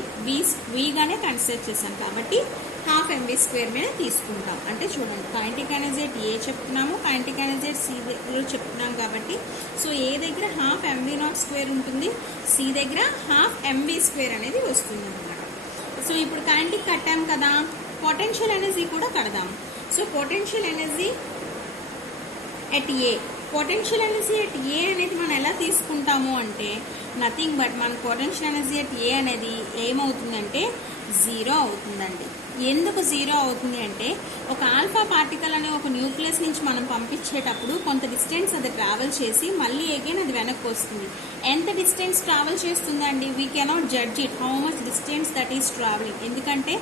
వీగానే కన్సిడర్ చేశాం కాబట్టి హాఫ్ mv² మీద తీసుకుంటాం. అంటే చూడండి, కైనెటిక్ ఎనర్జీ ఎట్ ఏ చెప్తున్నాము, కైనెటిక్ ఎనర్జీ ఎట్ సి దగ్గర చెప్తున్నాం కాబట్టి సో ఏ దగ్గర హాఫ్ mv02 ఉంటుంది, సి దగ్గర హాఫ్ mv² అనేది వస్తుంది అన్నమాట. సో ఇప్పుడు కైనెటిక్ కట్టాం కదా, పొటెన్షియల్ ఎనర్జీ కూడా కడదాం. So potential energy at A, potential energy at ఏ అనేది మనం ఎలా తీసుకుంటాము అంటే నథింగ్ బట్ మన పొటెన్షియల్ ఎనర్జీ ఎట్ ఏ అనేది ఏమవుతుందంటే 0 అవుతుందండి. ఎందుకు 0 అవుతుంది అంటే, ఒక ఆల్ఫా పార్టికల్ అనే ఒక న్యూక్లియస్ నుంచి మనం పంపించేటప్పుడు కొంత డిస్టెన్స్ అది ట్రావెల్ చేసి మళ్ళీ అగైన్ అది వెనక్కి వస్తుంది. ఎంత డిస్టెన్స్ ట్రావెల్ చేస్తుందండి, we cannot judge it how much distance that is traveling. ఎందుకంటే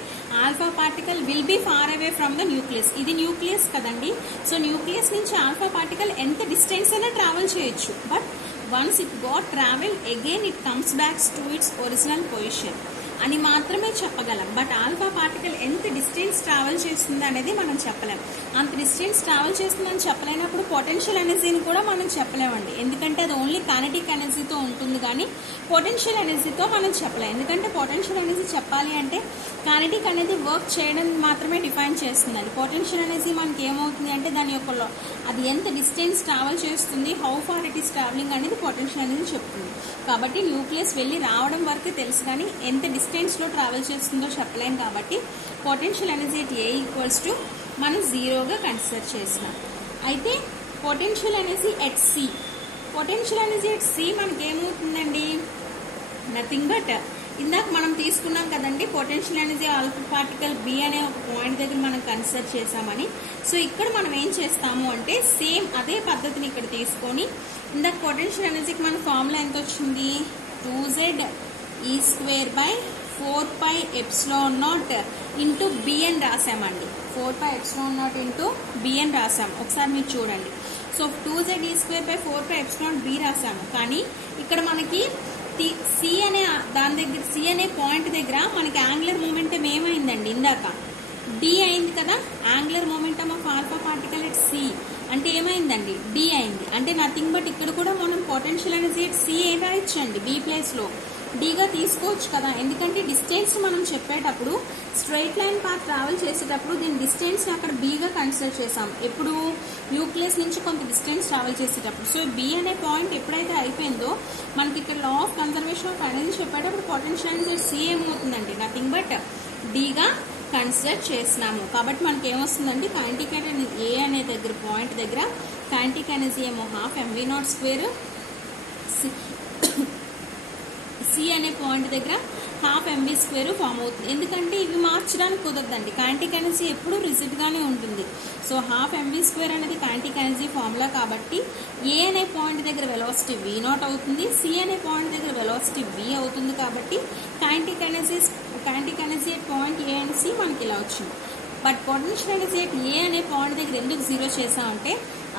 alpha particle will be far away from the nucleus. ఇది న్యూక్లియస్ కదండి. సో న్యూక్లియస్ నుంచి ఆల్ఫా పార్టికల్ ఎంత డిస్టెన్స్ అయినా ట్రావెల్ చేయొచ్చు. But once it got travel again it comes backs to its original position అని మాత్రమే చెప్పగలం. బట్ ఆల్ఫా పార్టికల్ ఎంత డిస్టెన్స్ ట్రావెల్ చేస్తుంది అనేది మనం చెప్పలేం. అంత డిస్టెన్స్ ట్రావెల్ చేస్తుందని చెప్పలేనప్పుడు పొటెన్షియల్ ఎనర్జీని కూడా మనం చెప్పలేమండి. ఎందుకంటే అది ఓన్లీ కైనెటిక్ ఎనర్జీతో ఉంటుంది, కానీ పొటెన్షియల్ ఎనర్జీతో మనం చెప్పలేం. ఎందుకంటే పొటెన్షియల్ ఎనర్జీ చెప్పాలి అంటే కైనెటిక్ అనేది వర్క్ చేయడం మాత్రమే డిఫైన్ చేస్తుందండి. పొటెన్షియల్ ఎనర్జీ మనకి ఏమవుతుంది అంటే దాని యొక్క అది ఎంత డిస్టెన్స్ ట్రావెల్ చేస్తుంది, how far it is travelling అనేది పొటెన్షియల్ ఎనర్జీ చెప్తుంది. కాబట్టి న్యూక్లియస్ వెళ్ళి రావడం వరకే తెలుసు, కానీ ఎంత డిస్టెన్స్లో ట్రావెల్ చేస్తుందో చెప్పలేం. కాబట్టి potential energy at A equals to మనం 0గా కన్సిడర్ చేసినాం. అయితే potential energy at C, potential energy at C మనకి ఏమవుతుందండి, నథింగ్ బట్ ఇందాక మనం తీసుకున్నాం కదండి, potential energy alpha particle B అనే ఒక పాయింట్ దగ్గర మనం కన్సిడర్ చేసామని. సో ఇక్కడ మనం ఏం చేస్తాము అంటే సేమ్ అదే పద్ధతిని ఇక్కడ తీసుకొని, ఇందాక పొటెన్షియల్ ఎనర్జీకి మన ఫార్ములా ఎంత వచ్చింది, 2z(e²/4πε0 ఇంటూ బిఎన్ రాసామండి. 4πε0 ఇంటూ బిఎన్ రాసాము. ఒకసారి మీరు చూడండి. సో 2z(e²/4πε0 బి రాసాము, కానీ ఇక్కడ మనకి సి అనే దాని దగ్గర సి అనే పాయింట్ దగ్గర మనకి యాంగులర్ మూమెంటం ఏమైందండి, ఇందాక డి అయింది కదా. Angular momentum of alpha particle at C అంటే ఏమైందండి, డి అయింది. అంటే నథింగ్ బట్ ఇక్కడ కూడా మనం పొటెన్షియల్ ఎనర్జీ ఎట్ సి ఏం రాయొచ్చండి, బి ప్లేస్లో డీగా తీసుకోవచ్చు కదా. ఎందుకంటే డిస్టెన్స్ మనం చెప్పేటప్పుడు స్ట్రైట్ లైన్ పాత్ ట్రావెల్ చేసేటప్పుడు దీని డిస్టెన్స్ని అక్కడ బీగా కన్సిడర్ చేసాం. ఎప్పుడు న్యూక్లియస్ నుంచి కొంత డిస్టెన్స్ ట్రావెల్ చేసేటప్పుడు. సో బి అనే పాయింట్ ఎప్పుడైతే అయిపోయిందో మనకి ఇక్కడ law of conservation of energy చెప్పేటప్పుడు పొటెన్షియల్ ఎనర్జీ సి ఏమవుతుందండి, నథింగ్ బట్ డీగా కన్సిడర్ చేసినాము. కాబట్టి మనకి ఏమొస్తుందండి, కైనెటిక్ ఎనర్జీ ఏ అనే దగ్గర పాయింట్ దగ్గర కైనెటిక్ ఎనర్జీ ఏమో హాఫ్ mv02, సి అనే పాయింట్ దగ్గర హాఫ్ mv² ఫామ్ అవుతుంది. ఎందుకంటే ఇవి మార్చడానికి కుదరదండి, కైనెటిక్ ఎనర్జీ ఎప్పుడు రిజిడ్గానే ఉంటుంది. సో హాఫ్ mv² అనేది కైనెటిక్ ఎనర్జీ ఫార్ములా. కాబట్టి ఏ అనే పాయింట్ దగ్గర వెలాసిటీ v0 అవుతుంది, సి అనే పాయింట్ దగ్గర వెలాసిటీ v అవుతుంది. కాబట్టి kinetic energy at point A and C మనకి ఇలా వచ్చింది. But potential energy at A అనే పాయింట్ దగ్గర ఎందుకు 0 చేసామంటే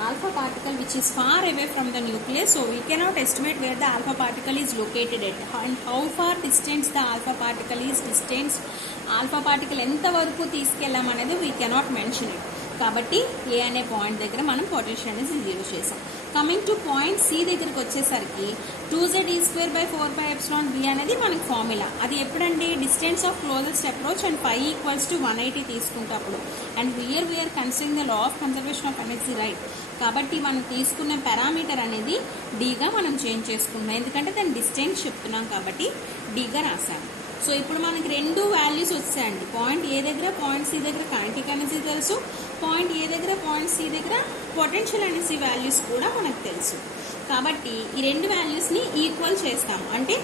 alpha particle which is far away from the nucleus, so we cannot estimate where the alpha particle is located at and how far distance the alpha particle is distance alpha particle ఎంత వరకు తీసుకెళ్ళాం అనేది we cannot mention it. కాబట్టి ఏ అనే point దగ్గర మనం potential అనేది zero చేసాం. కమింగ్ టు పాయింట్ సి దగ్గరికి వచ్చేసరికి 2z_4πε_b అనేది మనకి ఫార్ములా. అది ఎప్పుడండి distance of closest approach and π equals to 180 తీసుకుంటప్పుడు. And we're considering the law of conservation of energy, right. కాబట్టి మనం తీసుకున్న పారామీటర్ అనేది డీగా మనం చేంజ్ చేసుకుంటున్నాం, ఎందుకంటే దాని డిస్టెన్స్ చెప్తున్నాం కాబట్టి డీగా రాసాము. సో ఇప్పుడు మనకి రెండు వాల్యూస్ వచ్చాయండి. పాయింట్ ఏ దగ్గర పాయింట్ సి దగ్గర కైనెటిక్ ఎనర్జీ తెలుసు, పాయింట్ ఏ దగ్గర పాయింట్ సి దగ్గర పొటెన్షియల్ ఎనర్జీ వాల్యూస్ కూడా మనకు తెలుసు. కాబట్టి ఈ రెండు వాల్యూస్ని ఈక్వల్ చేస్తాము. అంటే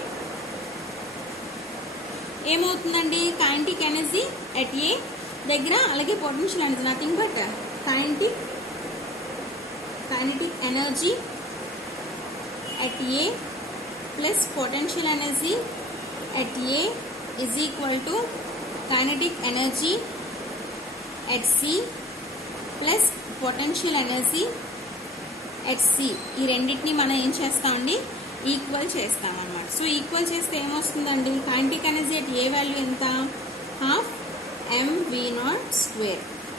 ఏమవుతుందండి, కైనెటిక్ ఎనర్జీ ఎట్ ఏ దగ్గర అలాగే potential energy nothing but kinetic energy at A plus potential energy at A is equal to kinetic energy at C plus potential energy at C. ఈ రెండింటిని మనం ఏం చేస్తామండి, ఈక్వల్ చేస్తాం అన్నమాట. సో ఈక్వల్ చేస్తే ఏమొస్తుందండి, kinetic energy at A value ఎంత, 12 mv02.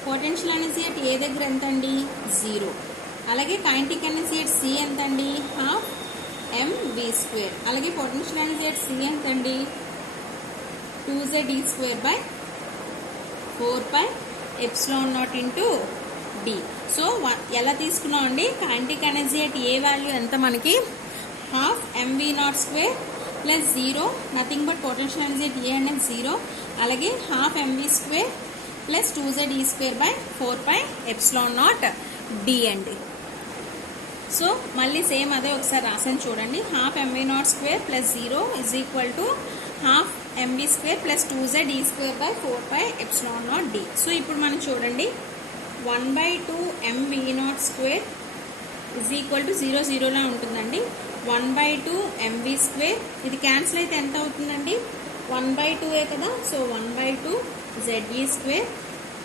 Potential energy at A దగ్గర ఎంత అండి, 0. అలాగే కైనెటిక్ ఎనర్జీ at C ఎంత అండి, 12 mv². అలాగే పొటెన్షియల్ ఎనర్జీ at C ఎంత అండి, 2z_4πε0 ఇంటూ d. సో ఎలా తీసుకున్నాం అండి, kinetic energy at A value ఎంత మనకి 12 mv02 plus 0 nothing but potential energy at ఏ అనేది 0. అలాగే 12 mv² ప్లస్ 2z_4πε0 d అండి. సో మళ్ళీ సేమ్ అదే ఒకసారి రాసాను చూడండి, 12 mv02 plus 0 is equal to 12 mv² plus 2z_4πε0 d. So ఇప్పుడు మనం చూడండి 1/2 mv02 ఇజ్ ఈక్వల్ టు 0 0లా ఉంటుందండి. 1/2 mv², ఇది క్యాన్సిల్ అయితే ఎంత అవుతుందండి, 1/2 కదా. సో 1/2 ze²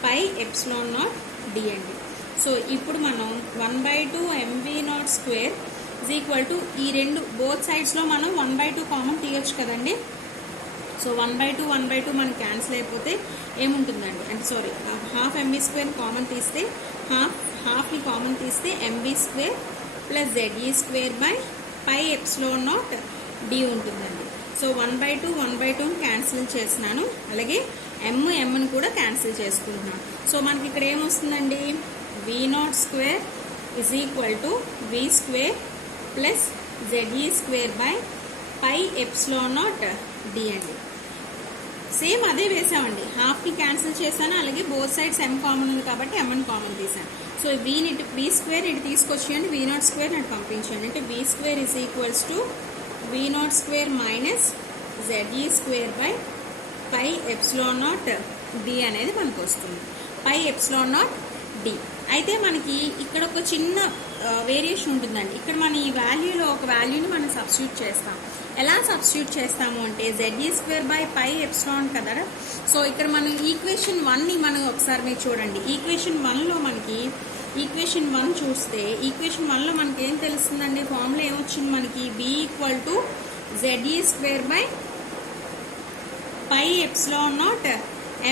πε0 d అండి. సో ఇప్పుడు మనం 1/2 mv02 ఇజ్ ఈక్వల్ టు ఈ రెండు బోత్ సైడ్స్లో మనం 1/2 కామన్ తీయొచ్చు కదండి. సో 1/2 1/2 మనకి క్యాన్సిల్ అయిపోతే ఏముంటుందండి, అంటే సారీ 12 mv² కామన్ తీస్తే హాఫ్ని కామన్ తీస్తే mv² ప్లస్ ze² πε0 d ఉంటుందండి. సో 1/2 1/2 క్యాన్సిల్ చేస్తున్నాను, అలాగే mని కూడా క్యాన్సిల్ చేసుకుంటున్నాను. సో మనకి ఇక్కడ ఏమొస్తుందండి, v02 is equal to v² plus ze² πε0 d అండి. సేమ్ అదే వేసామండి, హాఫ్ని క్యాన్సిల్ చేశాను, అలాగే బోత్ సైడ్స్ m కామన్ ఉంది కాబట్టి mని కామన్ తీసాను. సో v² ఇటు తీసుకొచ్చేయండి, v02 అటు పంపించండి. అంటే v² is equals to v02 minus ze² πε0 d అనేది మనకు వస్తుంది, πε0 d. అయితే మనకి ఇక్కడ ఒక చిన్న వేరియేషన్ ఉంటుందండి. ఇక్కడ మన ఈ వాల్యూలో ఒక వాల్యూని మనం సబ్స్టిట్యూట్ చేస్తాం. ఎలా సబ్స్టిట్యూట్ చేస్తాము అంటే ze² πε0 కదా. సో ఇక్కడ మనం ఈక్వేషన్ 1ని మనం ఒకసారి మీరు చూడండి. ఈక్వేషన్ 1లో మనకి ఈక్వేషన్ 1 చూస్తే ఈక్వేషన్ 1లో మనకి ఏం తెలుస్తుందండి, ఫార్ములా ఏమొచ్చింది మనకి, b equal to ze² πε0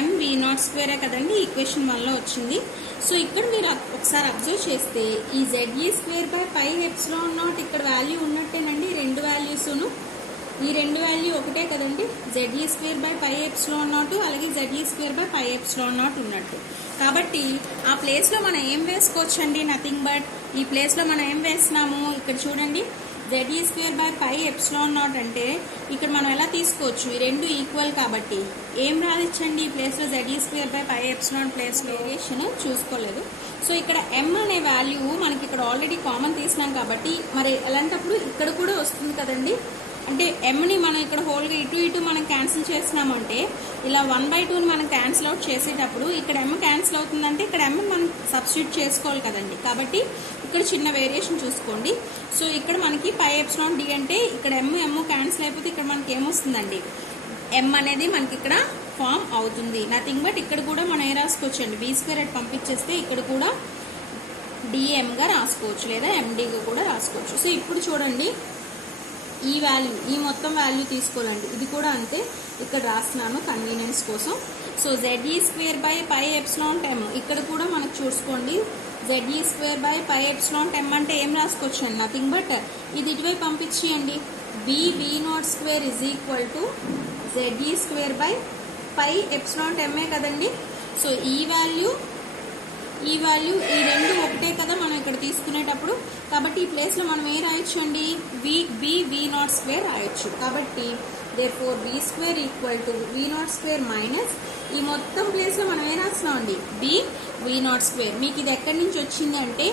mv02 కదండి ఈక్వేషన్ 1లో వచ్చింది. సో ఇక్కడ మీరు ఒకసారి అబ్జర్వ్ చేస్తే ఈ ze² πε0 ఇక్కడ వాల్యూ ఉన్నట్టేనండి, రెండు వాల్యూస్ను ఈ రెండు వాల్యూ ఒకటే కదండి, ze² πε0 అలాగే ze² πε0 ఉన్నట్టు. కాబట్టి ఆ ప్లేస్లో మనం ఏం వేసుకోవచ్చండి, నథింగ్ బట్ ఈ ప్లేస్లో మనం ఏం వేస్తున్నాము, ఇక్కడ చూడండి ze² πε0 అంటే ఇక్కడ మనం ఎలా తీసుకోవచ్చు, ఈ రెండు ఈక్వల్ కాబట్టి ఏం రాదిచ్చండి ఈ ప్లేస్లో ze² πε0 ప్లేస్లో వేరియేషన్ చూసుకోలేదు. సో ఇక్కడ m అనే వాల్యూ మనకి ఇక్కడ ఆల్రెడీ కామన్ తీసినాం కాబట్టి మరి అలాంటప్పుడు ఇక్కడ కూడా వస్తుంది కదండి. అంటే mని మనం ఇక్కడ హోల్గా ఇటు మనం క్యాన్సిల్ చేస్తున్నామంటే ఇలా 1/2ని మనం క్యాన్సిల్ అవుట్ చేసేటప్పుడు ఇక్కడ m క్యాన్సిల్ అవుతుందంటే ఇక్కడ m మనం సబ్స్టిట్యూట్ చేసుకోవాలి కదండి. కాబట్టి ఇక్కడ చిన్న వేరియేషన్ చూసుకోండి. సో ఇక్కడ మనకి πε0 d అంటే ఇక్కడ m క్యాన్సిల్ అయిపోతే ఇక్కడ మనకి ఏమొస్తుందండి, m అనేది మనకి ఇక్కడ ఫామ్ అవుతుంది, నథింగ్ బట్ ఇక్కడ కూడా మనం ఏ రాసుకోవచ్చండి, v² పంపించేస్తే ఇక్కడ కూడా డిఎంగా రాసుకోవచ్చు లేదా ఎండిగా కూడా రాసుకోవచ్చు. సో ఇప్పుడు చూడండి, ఈ వాల్యూ, ఈ మొత్తం వాల్యూ తీసుకోవాలండి. ఇది కూడా అంతే, ఇక్కడ రాస్తున్నాను కన్వీనియన్స్ కోసం. సో ZE²/πε ఇక్కడ కూడా మనకు చూసుకోండి, ZE²/πε అంటే ఏం రాసుకోవచ్చు అండి, నథింగ్ బట్ ఇది ఇటువైపు పంపించేయండి. BV02 ZE²/πε కదండి. సో ఈ వాల్యూ ఈ రెండు ఒకటే కదా మనం ఇక్కడ తీసుకునేటప్పుడు. కాబట్టి ఈ ప్లేస్లో మనం ఏం రాయొచ్చు అండి, V02 రాయొచ్చు. కాబట్టి therefore V² V02 మైనస్ ఈ మొత్తం ప్లేస్లో మనం ఏం రాస్తున్నాం అండి, V02. మీకు ఇది ఎక్కడి నుంచి వచ్చింది అంటే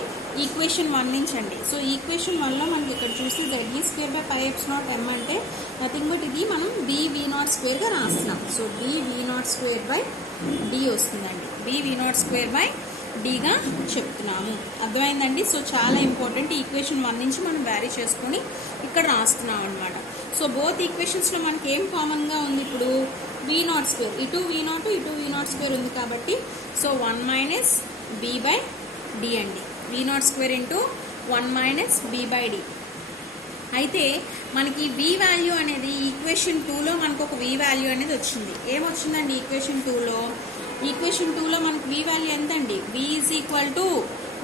ఈక్వేషన్ 1 నుంచి అండి. సో ఈక్వేషన్ 1లో మనకి ఇక్కడ చూసి ZE²/πε అంటే నథింగ్ బట్ ఇది మనం BV02గా రాస్తున్నాం. సో BV02/D వస్తుందండి, BV02/Dగా చెప్తున్నాము. అర్థమైందండి. సో చాలా ఇంపార్టెంట్, ఈక్వేషన్ 1 నుంచి మనం వ్యారీ చేసుకొని ఇక్కడ రాస్తున్నాం అనమాట. సో బోత్ ఈక్వేషన్స్లో మనకి ఏం కామన్గా ఉంది, ఇప్పుడు V02, ఇటు V0 ఇటు V02 ఉంది కాబట్టి సో 1 - B/D అండి, V02 1 - B/D. అయితే మనకి V వాల్యూ అనేది ఈక్వేషన్ 2లో మనకు ఒక V వాల్యూ అనేది వచ్చింది. ఏమొచ్చిందండి ఈక్వేషన్ 2లో? ఈక్వేషన్ 2లో మనకు V వాల్యూ ఎంతండి, V =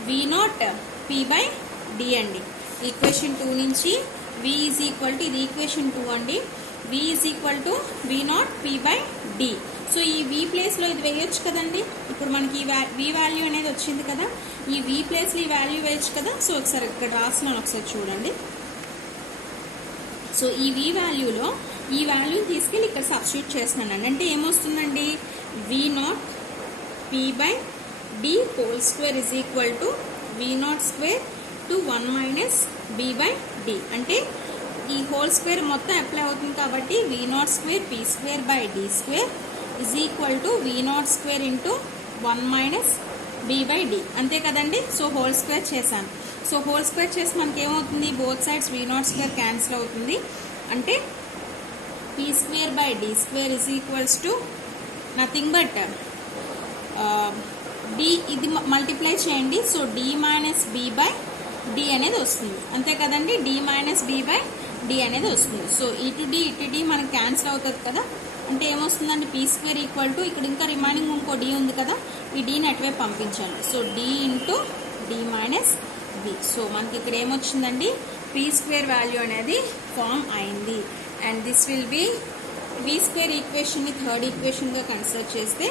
V0 P/D అండి. ఈక్వేషన్ 2 నుంచి V = ఇది ఈక్వేషన్ 2 అండి, V = V0 P/D. సో ఈ V ప్లేస్లో ఇది వేయొచ్చు కదండి. ఇప్పుడు మనకి ఈ V వాల్యూ అనేది వచ్చింది కదా, ఈ V ప్లేస్లో ఈ వాల్యూ వేయచ్చు కదా. సో ఒకసారి ఇక్కడ రాస్తున్నాను, ఒకసారి చూడండి. సో ఈ V వాల్యూలో ఈ వాల్యూని తీసుకెళ్ళి ఇక్కడ సబ్స్టిట్యూట్ చేస్తున్నాను. అంటే ఏమొస్తుందండి, V0 P/D² = V02 to 1 - B/D. అంటే ఈ హోల్ స్క్వేర్ మొత్తం అప్లై అవుతుంది కాబట్టి V02 P²/D² = V02 × 1 - B/D. అంతే కదండి. సో హోల్ స్క్వేర్ చేశాను. సో హోల్ స్క్వేర్ చేసి మనకి ఏమవుతుంది, బోత్ సైడ్స్ V02 క్యాన్సిల్ అవుతుంది. అంటే P²/D² = నథింగ్ బట్ D, ఇది మల్టిప్లై చేయండి. సో D - B/D అనేది వస్తుంది. అంతే కదండి, D - B/D అనేది వస్తుంది. సో ఇటు D మనకి క్యాన్సిల్ అవుతుంది కదా. అంటే ఏమొస్తుందండి, P² = ఇక్కడ ఇంకా రిమైనింగ్ ఇంకో D ఉంది కదా, ఈ Dని అటువైపు పంపించాలి. So D × D - B. So మనకి ఇక్కడ ఏమొచ్చిందండి, P² వాల్యూ అనేది ఫామ్ అయింది. And this will B V² ఈక్వేషన్ని థర్డ్ ఈక్వేషన్గా కన్సిడర్ చేస్తే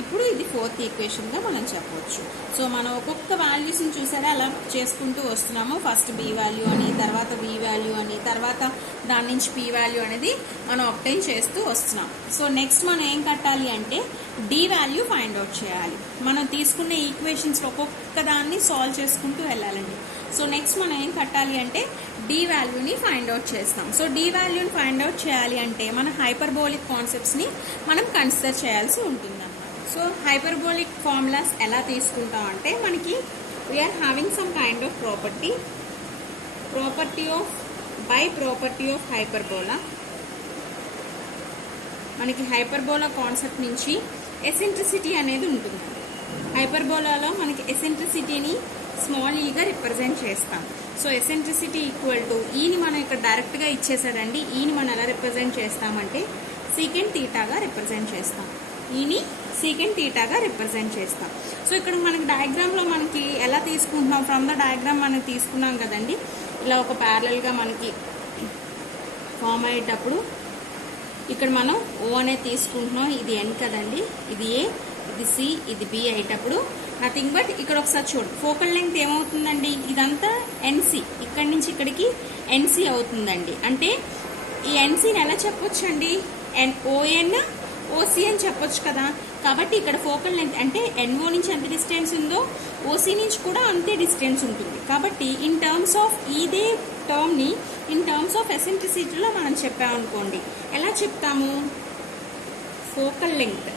ఇప్పుడు ఇది ఫోర్త్ ఈక్వేషన్గా మనం చెప్పవచ్చు. సో మనం ఒక్కొక్క వాల్యూస్ని చూసారా అలా చేసుకుంటూ వస్తున్నాము. ఫస్ట్ B వాల్యూ అని, తర్వాత V వాల్యూ అని, తర్వాత దాని నుంచి P వాల్యూ అనేది మనం అబ్టైన్ చేస్తూ వస్తున్నాం. సో నెక్స్ట్ మనం ఏం కట్టాలి అంటే D వాల్యూ ఫైండ్ అవుట్ చేయాలి. మనం తీసుకున్న ఈక్వేషన్స్లో ఒక్కొక్క దాన్ని సాల్వ్ చేసుకుంటూ వెళ్ళాలండి. సో నెక్స్ట్ మనం ఏం కట్టాలి అంటే D వాల్యూని ఫైండ్ అవుట్ చేస్తాం. సో D వాల్యూని ఫైండ్ అవుట్ చేయాలి అంటే మన హైపర్బోలిక్ కాన్సెప్ట్స్ని మనం కన్సిడర్ చేయాల్సి ఉంటుంది. సో హైపర్బోలిక్ ఫార్ములాస్ ఎలా తీసుకుంటాం అంటే మనకి we are having some kind of property of hyperbola. మనకి హైపర్బోలా కాన్సెప్ట్ నుంచి ఎసెంట్రిసిటీ అనేది ఉంటుంది. హైపర్బోలాలో మనకి ఎసెంట్రిసిటీని స్మాల్ ఈగా రిప్రజెంట్ చేస్తాం. సో ఎసెంట్రిసిటీ = ఈని మనం ఇక్కడ డైరెక్ట్గా ఇచ్చేసాడండి. ఈని మనం ఎలా రిప్రజెంట్ చేస్తామంటే సీకెంట్ థీటాగా రిప్రజెంట్ చేస్తాం. ఈని సీకెంట్ థీటాగా రిప్రజెంట్ చేస్తాం. సో ఇక్కడ మనకి డయాగ్రామ్లో మనకి ఎలా తీసుకుంటున్నాం, ఫ్రమ్ ద డయాగ్రామ్ మనం తీసుకున్నాం కదండి. ఇలా ఒక ప్యారలల్గా మనకి ఫామ్ అయ్యేటప్పుడు ఇక్కడ మనం O అనేది తీసుకుంటున్నాం. ఇది N కదండి, ఇది A, ఇది C, ఇది B అయ్యేటప్పుడు నథింగ్ బట్ ఇక్కడ ఒకసారి చూడండి, ఫోకల్ లెంగ్త్ ఏమవుతుందండి, ఇదంతా NC, ఇక్కడి నుంచి ఇక్కడికి NC అవుతుందండి. అంటే ఈ NCని ఎలా చెప్పొచ్చు అండి, ON OC అని చెప్పొచ్చు కదా. కాబట్టి ఇక్కడ ఫోకల్ లెంగ్త్ అంటే NO నుంచి ఎంత డిస్టెన్స్ ఉందో OC నుంచి కూడా అంతే డిస్టెన్స్ ఉంటుంది. కాబట్టి ఇన్ టర్మ్స్ ఆఫ్ ఇదే టర్మ్ని ఇన్ టర్మ్స్ ఆఫ్ ఎసెంట్రిసిటీలో మనం చెప్పామనుకోండి, ఎలా చెప్తాము, ఫోకల్ లెంగ్త్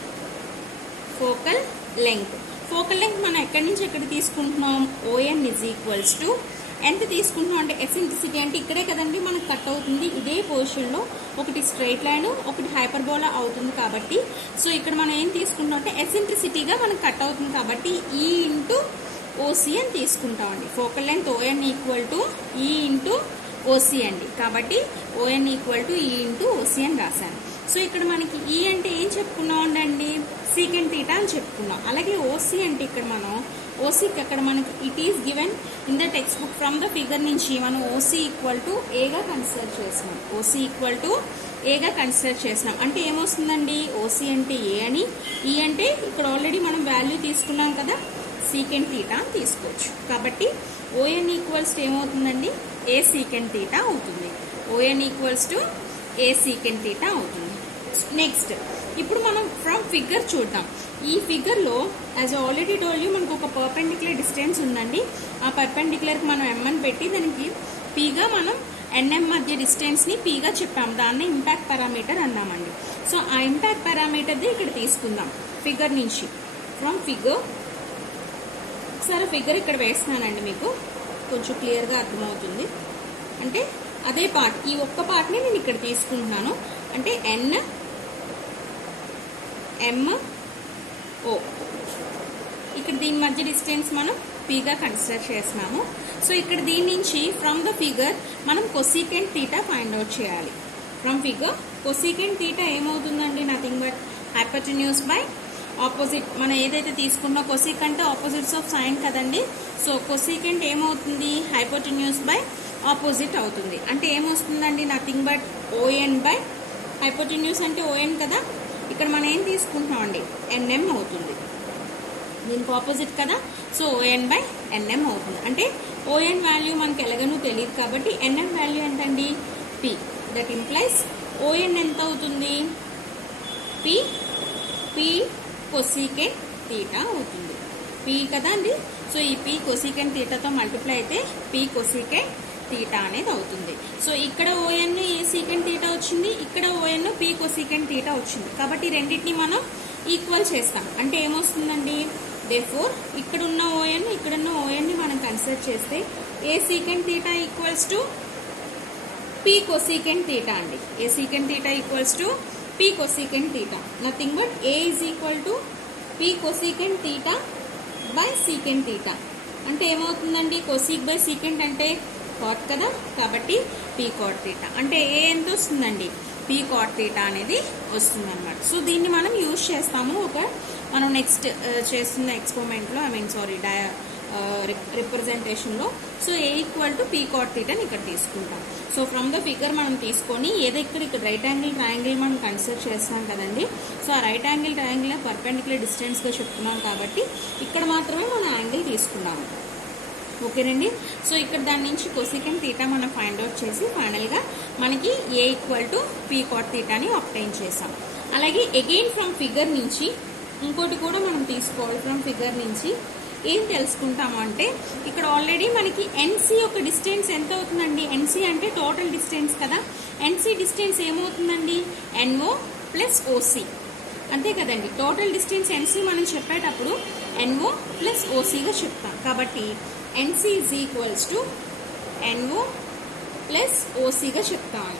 మనం ఎక్కడి నుంచి ఎక్కడ తీసుకుంటున్నాం, ON = ఎంత తీసుకుంటున్నాం అంటే ఎసెంట్రిసిటీ అంటే ఇక్కడే కదండి మనకు కట్ అవుతుంది. ఇదే పొజిషన్లో ఒకటి స్ట్రైట్ లైన్, ఒకటి హైపర్బోలా అవుతుంది. కాబట్టి సో ఇక్కడ మనం ఏం తీసుకుంటాం అంటే ఎసెంట్రిసిటీగా మనకు కట్ అవుతుంది. కాబట్టి E × ఓసీ అని తీసుకుంటామండి. ఫోకల్ లెంత్ ఓఎన్ ఈక్వల్ టు ఈ ఇంటూ ఓసీ అండి. కాబట్టి ఓఎన్ ఈక్వల్ టు ఈ ఇంటూ ఓసీ అని రాశాను. సో ఇక్కడ మనకి ఈ అంటే ఏం చెప్పుకున్నాం అండి, సీకెంట్ థీటా అని చెప్పుకున్నాం. అలాగే ఓసీ అంటే ఇక్కడ మనం ఓసీకి అక్కడ మనకి it is given in the text book from the figure నుంచి మనం ఓసీ ఈక్వల్ టు ఏగా కన్సిడర్ చేసినాం. ఓసీ ఈక్వల్ టు ఏగా కన్సిడర్ చేసినాం. అంటే ఏమొస్తుందండి, ఓసీ అంటే ఏ అని, ఈ అంటే ఇక్కడ ఆల్రెడీ మనం వాల్యూ తీసుకున్నాం కదా, సీకెంట్ థీటా అని తీసుకోవచ్చు. కాబట్టి ఓఎన్ ఈక్వల్స్ టు ఏమవుతుందండి, ఏ సీకెంట్ థీటా అవుతుంది. ON equals to A secant theta అవుతుంది. నెక్స్ట్ ఇప్పుడు మనం ఫ్రమ్ ఫిగర్ చూద్దాం. ఈ ఫిగర్లో యాజ్ ఆల్రెడీ టోల్డ్ యూ మనకు ఒక పర్పెండిక్యులర్ డిస్టెన్స్ ఉందండి. ఆ పర్పెండిక్యులర్కి మనం ఎంఎన్ పెట్టి దానికి పీగా మనం ఎన్ఎం మధ్య డిస్టెన్స్ని పీగా చెప్పాం. దాన్ని ఇంపాక్ట్ పారామీటర్ అన్నామండి. సో ఆ ఇంపాక్ట్ పారామీటర్ది ఇక్కడ తీసుకుందాం ఫిగర్ నుంచి. ఫ్రమ్ ఫిగర్ ఒకసారి ఫిగర్ ఇక్కడ వేస్తున్నానండి, మీకు కొంచెం క్లియర్గా అర్థమవుతుంది. అంటే అదే పార్ట్, ఈ ఒక్క పార్ట్ని నేను ఇక్కడ తీసుకుంటున్నాను. అంటే ఎన్ ఎం ఓ, ఇక్కడ దీని మధ్య డిస్టెన్స్ మనం పీగా కన్సిడర్ చేస్తున్నాము. సో ఇక్కడ దీని నుంచి ఫ్రమ్ ద ఫిగర్ మనం కొసీకెంట్ థీటా ఫైండ్ అవుట్ చేయాలి. ఫ్రమ్ ఫిగర్ కొసీకెంట్ థీటా ఏమవుతుందండి, nothing but hypotenuse by opposite. మనం ఏదైతే తీసుకున్నా కొసీక్ అంటే ఆపోజిట్స్ ఆఫ్ సైన్ కదండి. సో కొసీకెంట్ ఏమవుతుంది, హైపోటెన్యూస్ బై ఆపోజిట్ అవుతుంది. అంటే ఏమొస్తుందండి, నథింగ్ బట్ ఓఎన్ బై హైపోటెన్యూస్ అంటే ఓఎన్ కదా, ఇక్కడ మనం ఏం తీసుకుంటున్నాం అండి, ఎన్ఎం అవుతుంది. దీనికి ఆపోజిట్ కదా, సో ఓఎన్ బై ఎన్ఎం అవుతుంది. అంటే ఓఎన్ వాల్యూ మనకి ఎలాగనూ తెలియదు కాబట్టి ఎన్ఎం వాల్యూ ఎంతండి, పి. దట్ ఇంప్లైస్ ఓఎన్ ఎంత అవుతుంది, పి పి కొసీకెంట్ థీటా అవుతుంది. పి కదా అండి. సో ఈ పి కొసీకెంట్ థీటాతో మల్టిప్లై అయితే పి కొసీకెంట్ థీటా అనేది అవుతుంది. సో ఇక్కడ ఓఎన్ ఏ సీకెంట్ థీటా వచ్చింది, ఇక్కడ ఓఎన్ పి కొసీకెంట్ థీటా వచ్చింది. కాబట్టి రెండింటిని మనం ఈక్వల్ చేస్తాం. అంటే ఏమొస్తుందండి, దేర్ఫోర్ ఇక్కడ ఉన్న ఓఎన్ ఇక్కడ ఉన్న ఓఎన్ని మనం కన్సిడర్ చేస్తే A secant theta equals to P cosecant theta అండి. A secant theta equals to P cosecant theta. Nothing but A is equal to P cosecant theta by secant theta. అంటే ఏమవుతుందండి, కొసీక్ బై సీకెంట్ అంటే cot కదా, కాబట్టి P cot theta. అంటే ఏ ఎంత వస్తుందండి, P cot theta అనేది వస్తుంది అనమాట. సో దీన్ని మనం యూజ్ చేస్తాము మనం నెక్స్ట్ చేస్తున్న ఎక్స్పెరిమెంట్లో, రిప్రజెంటేషన్లో. So A equal to P cot థీటాని ఇక్కడ తీసుకుంటాం. సో ఫ్రమ్ ద ఫిగర్ మనం తీసుకొని ఇక్కడ రైట్ యాంగిల్ ట్రయాంగిల్ మనం కన్సిడర్ చేస్తాం కదండి. సో ఆ రైట్ యాంగిల్ ట్రయాంగిల్ పర్పెండిక్యులర్ డిస్టెన్స్గా చెప్తున్నాం కాబట్టి ఇక్కడ మాత్రమే మనం యాంగిల్ తీసుకున్నాము. ఓకేనండి. సో ఇక్కడ దాని నుంచి కొసీకెంట్ థీటా మనం ఫైండ్ అవుట్ చేసి ఫైనల్గా మనకి ఏ ఈక్వల్ టు పీ కాట్ థీటాని ఆబ్టైన్ చేసాం. అలాగే అగైన్ ఫ్రమ్ ఫిగర్ నుంచి ఇంకోటి కూడా మనం తీసుకోవాలి. ఫ్రమ్ ఫిగర్ నుంచి ఏం తెలుసుకుంటాము అంటే ఇక్కడ ఆల్రెడీ మనకి ఎన్సీ యొక్క డిస్టెన్స్ ఎంత అవుతుందండి, ఎన్సీ అంటే టోటల్ డిస్టెన్స్ కదా. ఎన్సీ డిస్టెన్స్ ఏమవుతుందండి, ఎన్ఓ ప్లస్ ఓసీ అంతే కదండి. టోటల్ డిస్టెన్స్ ఎన్సీ మనం చెప్పేటప్పుడు ఎన్ఓ ప్లస్ ఓసీగా చెప్తాం. కాబట్టి NC is equals to NO plus ఓసీగా చెప్తాము.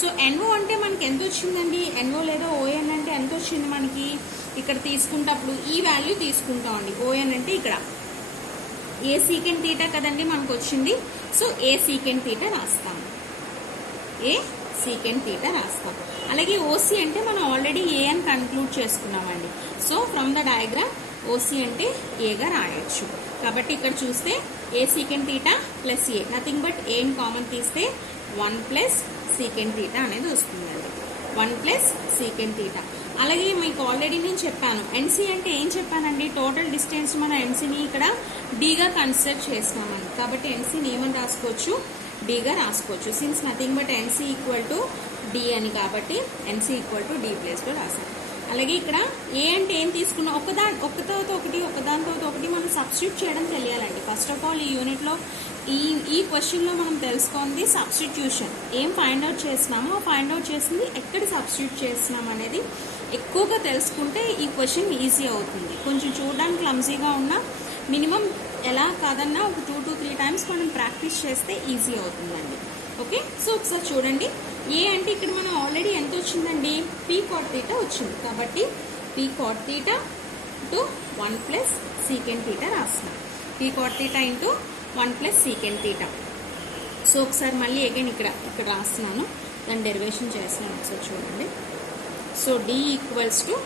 సో ఎన్ఓ అంటే మనకి ఎంత వచ్చిందండి, ఎన్ఓ లేదా ఓఎన్ అంటే ఎంత వచ్చింది మనకి, ఇక్కడ తీసుకుంటప్పుడు ఈ వాల్యూ తీసుకుంటామండి. ఓఎన్ అంటే ఇక్కడ ఏ సీకెంట్ థీటా కదండి మనకు వచ్చింది. సో ఏ సీకెంట్ థీటా రాస్తాము, ఏ సీకెంట్ థీటా రాస్తాం. అలాగే ఓసీ అంటే మనం ఆల్రెడీ ఏ అని కన్క్లూడ్ చేసుకున్నామండి. So from the diagram OC అంటే ఏగా రాయొచ్చు. కాబట్టి ఇక్కడ చూస్తే A secant theta plus A, nothing but ఏని కామన్ తీస్తే 1 ప్లస్ సీకెంట్ థీటా అనేది వస్తుందండి. 1 ప్లస్ సీకెంట్ థీటా. అలాగే మీకు ఆల్రెడీ నేను చెప్పాను ఎన్సీ అంటే ఏం చెప్పానండి, టోటల్ డిస్టెన్స్ మన ఎన్సీని ఇక్కడ డీగా కన్సిడర్ చేస్తున్నామని. కాబట్టి ఎన్సీని ఏమని రాసుకోవచ్చు, డీగా రాసుకోవచ్చు. Since nothing but NC equal to D అని, కాబట్టి ఎన్సీ ఈక్వల్ టు డి ప్లేస్లో రాసాను. అలాగే ఇక్కడ ఏ అంటే ఏం తీసుకున్నాం, ఒకదానితో ఒకటి మనం సబ్స్టిట్యూట్ చేయడం తెలియాలండి. ఫస్ట్ ఆఫ్ ఆల్ ఈ యూనిట్లో ఈ క్వశ్చన్లో మనం తెలుసుకుంది సబ్స్టిట్యూషన్. ఏం ఫైండ్ అవుట్ చేస్తున్నామో ఫైండ్ అవుట్ చేసింది ఎక్కడ సబ్స్టిట్యూట్ చేస్తున్నాం అనేది ఎక్కువగా తెలుసుకుంటే ఈ క్వశ్చన్ ఈజీ అవుతుంది. కొంచెం చూడడానికి క్లమ్జీగా ఉన్నా మినిమం ఎలా కాదన్నా ఒక 2 to 3 times మనం ప్రాక్టీస్ చేస్తే ఈజీ అవుతుందండి. ఓకే, సో ఒకసారి చూడండి. ఏ అంటే ఇక్కడ మనం ఆల్రెడీ ఎంత వచ్చిందండి, పీ కాట్ థీటా వచ్చింది. కాబట్టి P cot theta to 1 plus secant theta రాస్తున్నాం. P cot theta into 1 plus secant theta. So ఒకసారి మళ్ళీ అగైన్ ఇక్కడ రాస్తున్నాను, దాని డెరివేషన్ చేస్తున్నాను, ఒకసారి చూడండి. So D equals to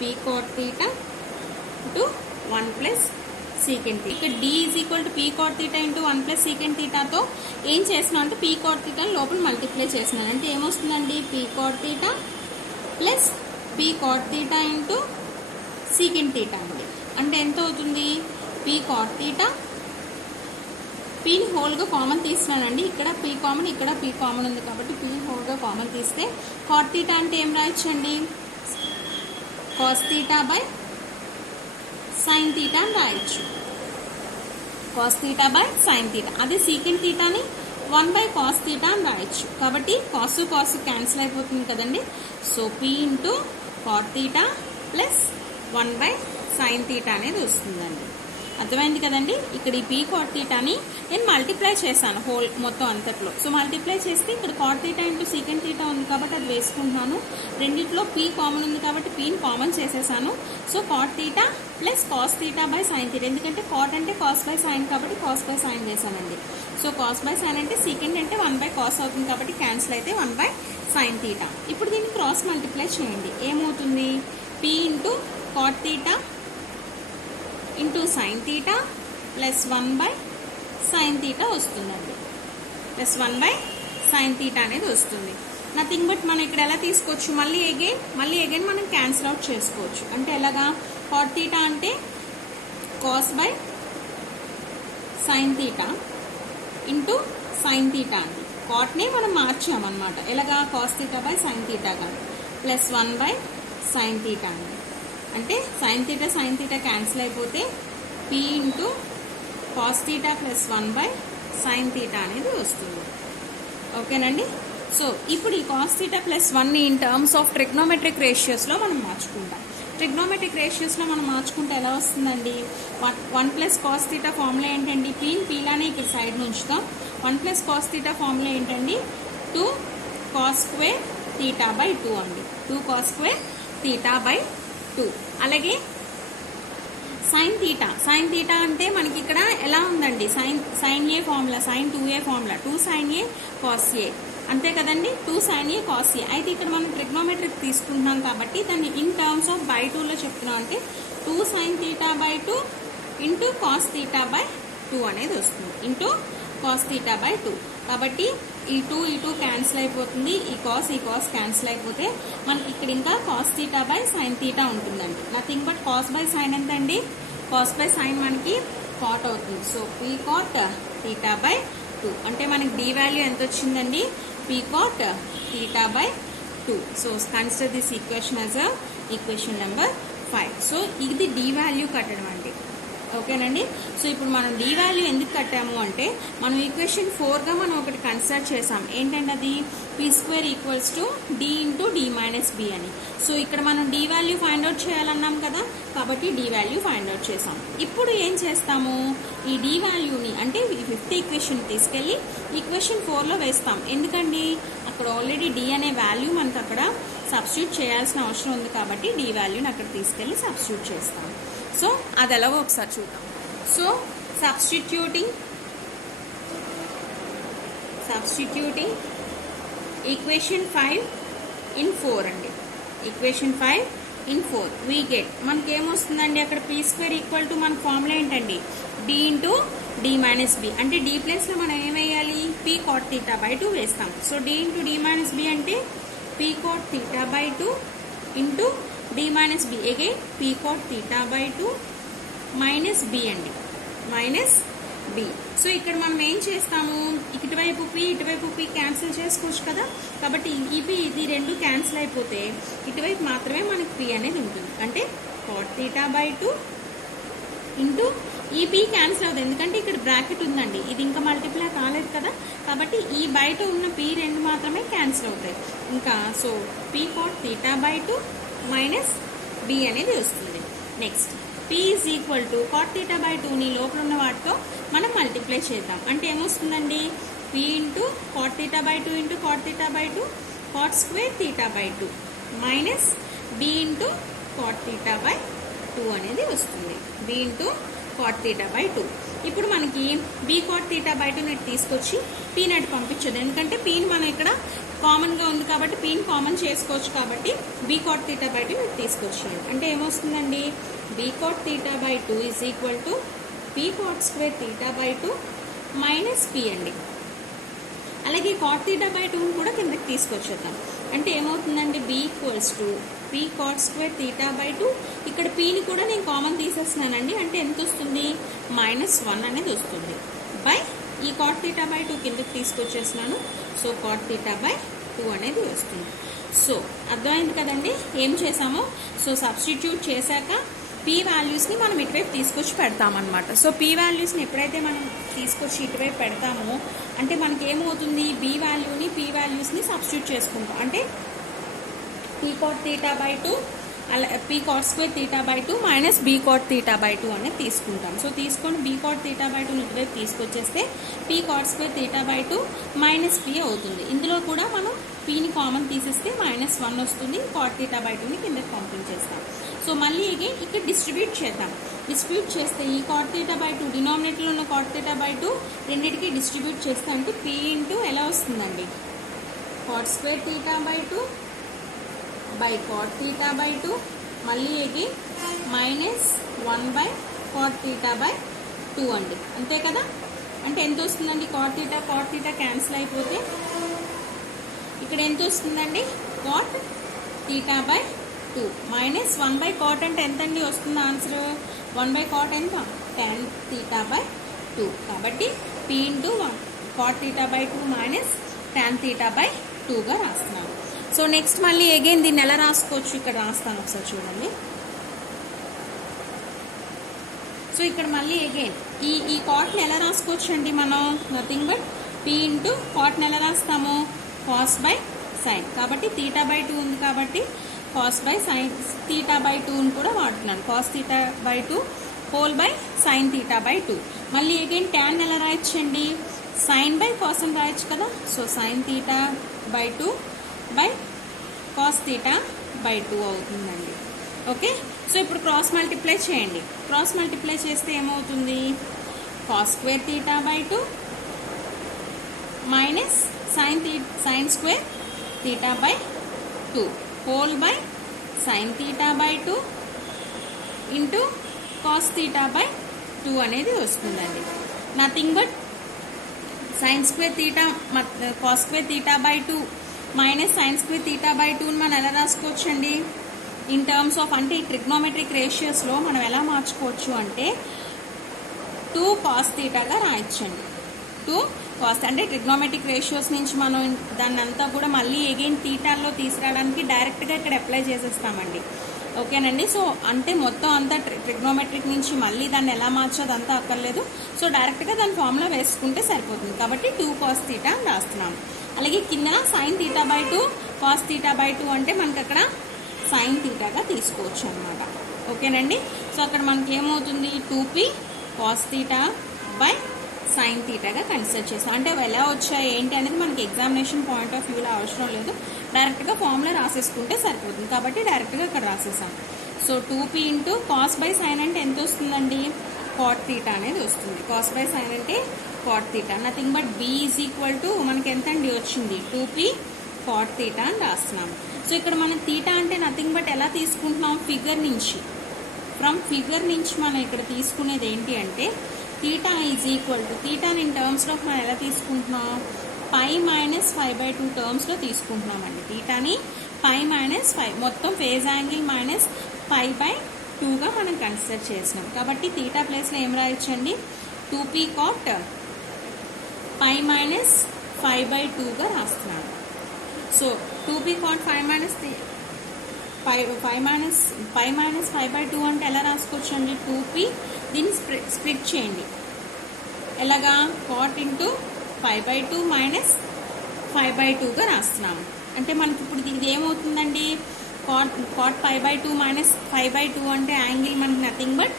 P cot theta into 1 plus secant theta. ఇక్కడ D is equal to P cot theta into 1 plus secant తీటాతో ఏం చేస్తున్నాను అంటే పీ కాట్ తీటాని లోపల మల్టిప్లై చేస్తున్నాను. అంటే ఏమొస్తుందండి, P cot theta plus P cot theta into secant theta అండి. అంటే ఎంత అవుతుంది, పీ కాట్ తీటా, పీని హోల్గా కామన్ తీస్తున్నానండి. ఇక్కడ పీ కామన్, ఇక్కడ పీ కామన్ ఉంది కాబట్టి పీ హోల్గా కామన్ తీస్తే కాట్ తీటా అంటే ఏం రాయొచ్చండి, cos theta by sine theta అని రాయొచ్చు. Cos theta by sine theta. అదే సీకెంట్ తీటాని 1 బై కాస్ తీటా అని రాయొచ్చు. కాబట్టి కాసు కాసు క్యాన్సిల్ అయిపోతుంది కదండి. So P into cot theta plus 1 by sine theta అనేది వస్తుందండి. అర్థమైంది కదండి. ఇక్కడ ఈ పీ కాట్ తీటాని నేను మల్టిప్లై చేశాను హోల్ మొత్తం అంతట్లో. సో మల్టిప్లై చేస్తే ఇక్కడ cot theta into secant theta ఉంది కాబట్టి అది వేసుకుంటున్నాను. రెండిట్లో పీ కామన్ ఉంది కాబట్టి పీని కామన్ చేసేసాను. So cot theta plus cos theta by sine theta. ఎందుకంటే కాట్ అంటే కాస్ బై సైన్ కాబట్టి కాస్ బై సైన్ వేసానండి. సో కాస్ బై సైన్ అంటే సీకెంట్ అంటే 1 బై కాస్ అవుతుంది కాబట్టి క్యాన్సిల్ అయితే 1 బై సైన్ తీటా. ఇప్పుడు దీన్ని క్రాస్ మల్టిప్లై చేయండి. ఏమవుతుంది, P into cot theta into sine theta plus 1 by sine theta వస్తుందండి. ప్లస్ 1 బై సైన్ తీటా అనేది వస్తుంది. నథింగ్ బట్ మనం ఇక్కడ ఎలా తీసుకోవచ్చు, మళ్ళీ అగైన్ మనం క్యాన్సిల్ అవుట్ చేసుకోవచ్చు. అంటే ఎలాగా, కాట్ తీటా అంటే cos by sine theta into sine theta అండి. కాట్నే మనం మార్చామన్నమాట. ఎలాగా, కాస్ తీటా బై సైన్ తీటాగా ప్లస్ 1 బై సైన్ తీటా అండి. అంటే సైన్ తీటా క్యాన్సిల్ అయిపోతే P into cos theta plus 1 by sine theta అనేది వస్తుంది. ఓకేనండి. సో ఇప్పుడు ఈ కాస్ తీటా ప్లస్ 1ని ఇన్ టర్మ్స్ ఆఫ్ ట్రిగ్నోమెట్రిక్ రేషియోస్లో మనం మార్చుకుంటాం. ట్రిగ్నోమెట్రిక్ రేషియోస్లో మనం మార్చుకుంటే ఎలా వస్తుందండి, 1 ప్లస్ కాస్ తీటా ఫార్ములా ఏంటండి, పీలానే ఇక్కడ సైడ్ ఉంచుతాం. 1 ప్లస్ కాస్ తీటా ఫార్ములా ఏంటండి, 2 కాస్ స్క్వేర్ తీటా బై 2 అండి. 2 కాస్ స్క్వేర్ తీటా బై 2. అలాగే సైన్ తీటా అంటే మనకి ఇక్కడ ఎలా ఉందండి, sine A formula, sine 2a formula, 2 sine A cos A, అంతే కదండి, 2 సైన్ ఏ కాస్ ఏ. అయితే ఇక్కడ మనం ట్రిగ్నోమెట్రిక్ తీసుకుంటున్నాం కాబట్టి దాన్ని ఇన్ టర్మ్స్ ఆఫ్ బై 2లో చెప్తున్నాం. అంటే 2 sine theta by 2 into cos theta by 2 అనేది వస్తుంది. Into cos theta by 2. కాబట్టి ఈ 2 క్యాన్సిల్ అయిపోతుంది, ఈ కాస్ క్యాన్సిల్ అయిపోతే మనకి ఇక్కడ ఇంకా cos theta by sine theta ఉంటుందండి. Nothing but cos by sine ఎంత అండి, కాస్ బై సైన్ మనకి కాట్ అవుతుంది. So P cot theta by 2 అంటే మనకి డి వాల్యూ ఎంత వచ్చిందండి, P cot theta by 2. So consider this equation as equation number 5. So ఇది డి వాల్యూ కట్టడం అండి. ఓకేనండి. సో ఇప్పుడు మనం డి వాల్యూ ఎందుకు కట్టాము అంటే మనం ఈక్వేషన్ 4గా మనం ఒకటి కన్సిడర్ చేసాం. ఏంటంటే అది P square equals to D into D minus B అని. సో ఇక్కడ మనం డి వాల్యూ ఫైండ్ అవుట్ చేయాలన్నాం కదా, కాబట్టి డి వాల్యూ ఫైండ్ అవుట్ చేసాం. ఇప్పుడు ఏం చేస్తాము, ఈ డి వాల్యూని అంటే ఈ 5th ఈక్వేషన్ తీసుకెళ్ళి ఈక్వేషన్ 4లో వేస్తాం. ఎందుకండి అక్కడ ఆల్రెడీ డి అనే వాల్యూ మనకు అక్కడ సబ్స్టిట్యూట్ చేయాల్సిన అవసరం ఉంది కాబట్టి డి వాల్యూని అక్కడ తీసుకెళ్ళి సబ్స్టిట్యూట్ చేస్తాం. సో అది ఎలాగో ఒకసారి చూద్దాం. సో సబ్స్టిట్యూటింగ్ ఈక్వేషన్ 5 ఇన్ 4 అండి. ఈక్వేషన్ 5 ఇన్ 4 వీ గెట్ మనకేమొస్తుందండి, అక్కడ పీ స్క్వేర్ ఈక్వల్ టు మన ఫార్ములా ఏంటండి, D into D minus B. అంటే డి ప్లేస్లో మనం ఏమేయాలి, పీ కాట్ తీటా బై 2 వేస్తాం. So D into D minus B అంటే P cot theta by 2 into D minus B. Again P cot theta by 2 minus B అండి, minus B. So ఇక్కడ మనం ఏం చేస్తాము, ఇటువైపు పి క్యాన్సిల్ చేసుకోవచ్చు కదా, కాబట్టి ఇది రెండు క్యాన్సిల్ అయిపోతే ఇటువైపు మాత్రమే మనకి పి అనేది ఉంటుంది. అంటే కాట్ తీటా బై 2 ఇంటూ ఈ పి క్యాన్సిల్ అవుతుంది, ఎందుకంటే ఇక్కడ బ్రాకెట్ ఉందండి, ఇది ఇంకా మల్టిప్లై కాలేదు కదా, కాబట్టి ఈ బయట ఉన్న పి రెండు మాత్రమే క్యాన్సిల్ అవుతాయి ఇంకా. So P cot theta by 2 minus B అనేది వస్తుంది. Next P is equal to cot theta by 2ని లోపల ఉన్న వాటితో మనం మల్టిప్లై చేద్దాం. అంటే ఏమొస్తుందండి, P into cot theta by 2 into cot theta by 2 cot square theta by 2 minus B into cot theta by 2 అనేది వస్తుంది. B into cot theta by 2. ఇప్పుడు మనకి B cot theta by 2 net తీసుకొచ్చి పీ నెట్ పంపించదు, ఎందుకంటే పీని మనం ఇక్కడ కామన్గా ఉంది కాబట్టి పీని కామన్ చేసుకోవచ్చు, కాబట్టి B cot theta by 2 net తీసుకొచ్చేయండి. అంటే ఏమొస్తుందండి, B cot theta by 2 is equal to P cot square theta by 2 minus P అండి. అలాగే కాట్ తీటా బై 2 కూడా కిందకి తీసుకొచ్చేద్దాం. అంటే ఏమవుతుందండి, B equals to P cot square theta by 2, ఇక్కడ పీని కూడా నేను కామన్ తీసేస్తున్నానండి. అంటే ఎంత వస్తుంది, -1 అనేది వస్తుంది బై ఈ కాట్ తీటా బై 2 కిందకి తీసుకొచ్చేస్తున్నాను. సో కాట్ తీటా బై 2 అనేది వస్తుంది. సో అర్థమైంది కదండి ఏం చేసామో. సో సబ్స్టిట్యూట్ చేశాక పీ వాల్యూస్ని మనం ఇటువైపు తీసుకొచ్చి పెడతామన్నమాట. సో పీ వాల్యూస్ని ఎప్పుడైతే మనం తీసుకొచ్చి ఇటువైపు పెడతామో అంటే మనకి ఏమవుతుంది, బీ వాల్యూని పీ వాల్యూస్ని సబ్స్టిట్యూట్ చేసుకుంటాం. అంటే పీ కాట్ తీటా బై 2 అలా P cot square theta by 2 minus B cot theta by 2 అనేది తీసుకుంటాం. సో తీసుకొని బీ కాట్ తీటా బై 2 ఇటువైపు తీసుకొచ్చేస్తే P cot square theta by 2 minus P అవుతుంది. ఇందులో కూడా మనం పీని కామన్ తీసేస్తే -1 వస్తుంది. కాట్ తీటా బై 2ని కిందకి పంపించేస్తాం. సో మళ్ళీ అగైన్ ఇక్కడ డిస్ట్రిబ్యూట్ చేద్దాం. డిస్ట్రిబ్యూట్ చేస్తే ఈ కాట్ తీటా బై 2 డినామినేటర్లో ఉన్న కాట్ తీటా బై 2 రెండింటికి డిస్ట్రిబ్యూట్ చేస్తే అంటే పీ ఇంటూ ఎలా వస్తుందండి, cot square theta by 2 by cot theta by 2 మళ్ళీ again -1 by cot theta by 2 అండి. అంతే కదా. అంటే ఎంత వస్తుందండి, కాట్ తీటా క్యాన్సిల్ అయిపోతే ఇక్కడ ఎంత వస్తుందండి, cot theta by 2 -1 by cot అంటే ఎంతండి వస్తుంది ఆన్సర్, 1 బై కాట్ ఎంత, tan తీటా బై 2. కాబట్టి P into cot theta by 2 minus tan theta by 2గా రాస్తున్నాను. సో నెక్స్ట్ మళ్ళీ అగైన్ దీన్ని ఎలా రాసుకోవచ్చు, ఇక్కడ రాస్తాను ఒకసారి చూడండి. సో ఇక్కడ మళ్ళీ అగైన్ ఈ కాట్ని ఎలా రాసుకోవచ్చు అండి మనం, నథింగ్ బట్ పీ ఇంటూ కాట్ని ఎలా రాస్తాము, కాస్ బై సైన్. కాబట్టి తీటా బై 2 ఉంది కాబట్టి cos by sine theta by 2ని కూడా వాడుతున్నాను. Cos theta by 2 whole by sine theta by 2. మళ్ళీ అగైన్ ట్యాన్ ఎలా రాయొచ్చండి, సైన్ బై కాస్ అని రాయొచ్చు కదా. So sine theta by 2 by cos theta by 2 అవుతుందండి. ఓకే. సో ఇప్పుడు క్రాస్ మల్టిప్లై చేయండి. క్రాస్ మల్టిప్లై చేస్తే ఏమవుతుంది, cos square theta by 2 minus sine square theta by 2 whole by sine theta by 2 into cos theta by 2 అనేది వస్తుందండి. Nothing but sine square theta cos square theta by 2 minus sine square theta by 2ని మనం ఎలా రాసుకోవచ్చు అండి, in terms of అంటే ఈ trigonometric రేషియోస్లో మనం ఎలా మార్చుకోవచ్చు అంటే 2 కాస్ తీటాగా రాయొచ్చండి. 2 కాస్ అంటే ట్రిగ్నోమెట్రిక్ రేషియోస్ నుంచి మనం దాన్ని అంతా కూడా మళ్ళీ అగైన్ తీటాల్లో తీసుకురావడానికి డైరెక్ట్గా ఇక్కడ అప్లై చేసేస్తామండి. ఓకేనండి. సో అంటే మొత్తం అంతా ట్రిగ్నోమెట్రిక్ నుంచి మళ్ళీ దాన్ని ఎలా మార్చోది అంతా అక్కర్లేదు. సో డైరెక్ట్గా దాని ఫార్ములా వేసుకుంటే సరిపోతుంది. కాబట్టి 2 కాస్ తీటా అని రాస్తున్నాము. అలాగే కింద sine theta by 2 cos theta by 2 అంటే మనకి అక్కడ సైన్ తీటాగా తీసుకోవచ్చు అనమాట. ఓకేనండి. సో అక్కడ మనకి ఏమవుతుంది, 2p cos theta by sine తీటాగా కన్సిడర్ చేస్తాం. అంటే ఎలా వచ్చాయి ఏంటి అనేది మనకి ఎగ్జామినేషన్ పాయింట్ ఆఫ్ వ్యూలో అవసరం లేదు, డైరెక్ట్గా ఫార్ములా రాసేసుకుంటే సరిపోతుంది. కాబట్టి డైరెక్ట్గా ఇక్కడ రాసేసాం. So 2p into cos by sine అంటే ఎంత వస్తుందండి, కాట్ తీటా అనేది వస్తుంది. కాస్ బై సైన్ అంటే cot theta. Nothing but b is equal to మనకి ఎంత అండి వచ్చింది, 2p కాట్ తీటా అని రాస్తున్నాము. సో ఇక్కడ మనం తీటా అంటే నథింగ్ బట్ ఎలా తీసుకుంటున్నాం, ఫిగర్ నుంచి, ఫ్రమ్ ఫిగర్ నుంచి మనం ఇక్కడ తీసుకునేది ఏంటి అంటే తీటా ఈజ్ ఈక్వల్ టు, తీటాని ఇన్ టర్మ్స్లో మనం ఎలా తీసుకుంటున్నాం, పై మైనస్ 5/2 టర్మ్స్లో తీసుకుంటున్నామండి. తీటాని పై మైనస్ 5 మొత్తం ఫేజ్ యాంగిల్ మైనస్ π/2గా మనం కన్సిడర్ చేసినాం. కాబట్టి తీటా ప్లేస్లో ఏం రాయొచ్చండి, 2p కాట్ పై మైనస్ 5/2గా రాస్తున్నాను. So 2p cot pi minus 5/2 అంటే ఎలా రాసుకోవచ్చు అండి, 2p దీన్ని స్ప్లిట్ చేయండి. ఎలాగా, కాట్ ఇంటూ 5/2 మైనస్ 5/2గా రాస్తున్నాము. అంటే మనకి ఇప్పుడు ఇది ఏమవుతుందండి, కాట్ 5/2 మైనస్ 5/2 అంటే యాంగిల్ మనకి నథింగ్ బట్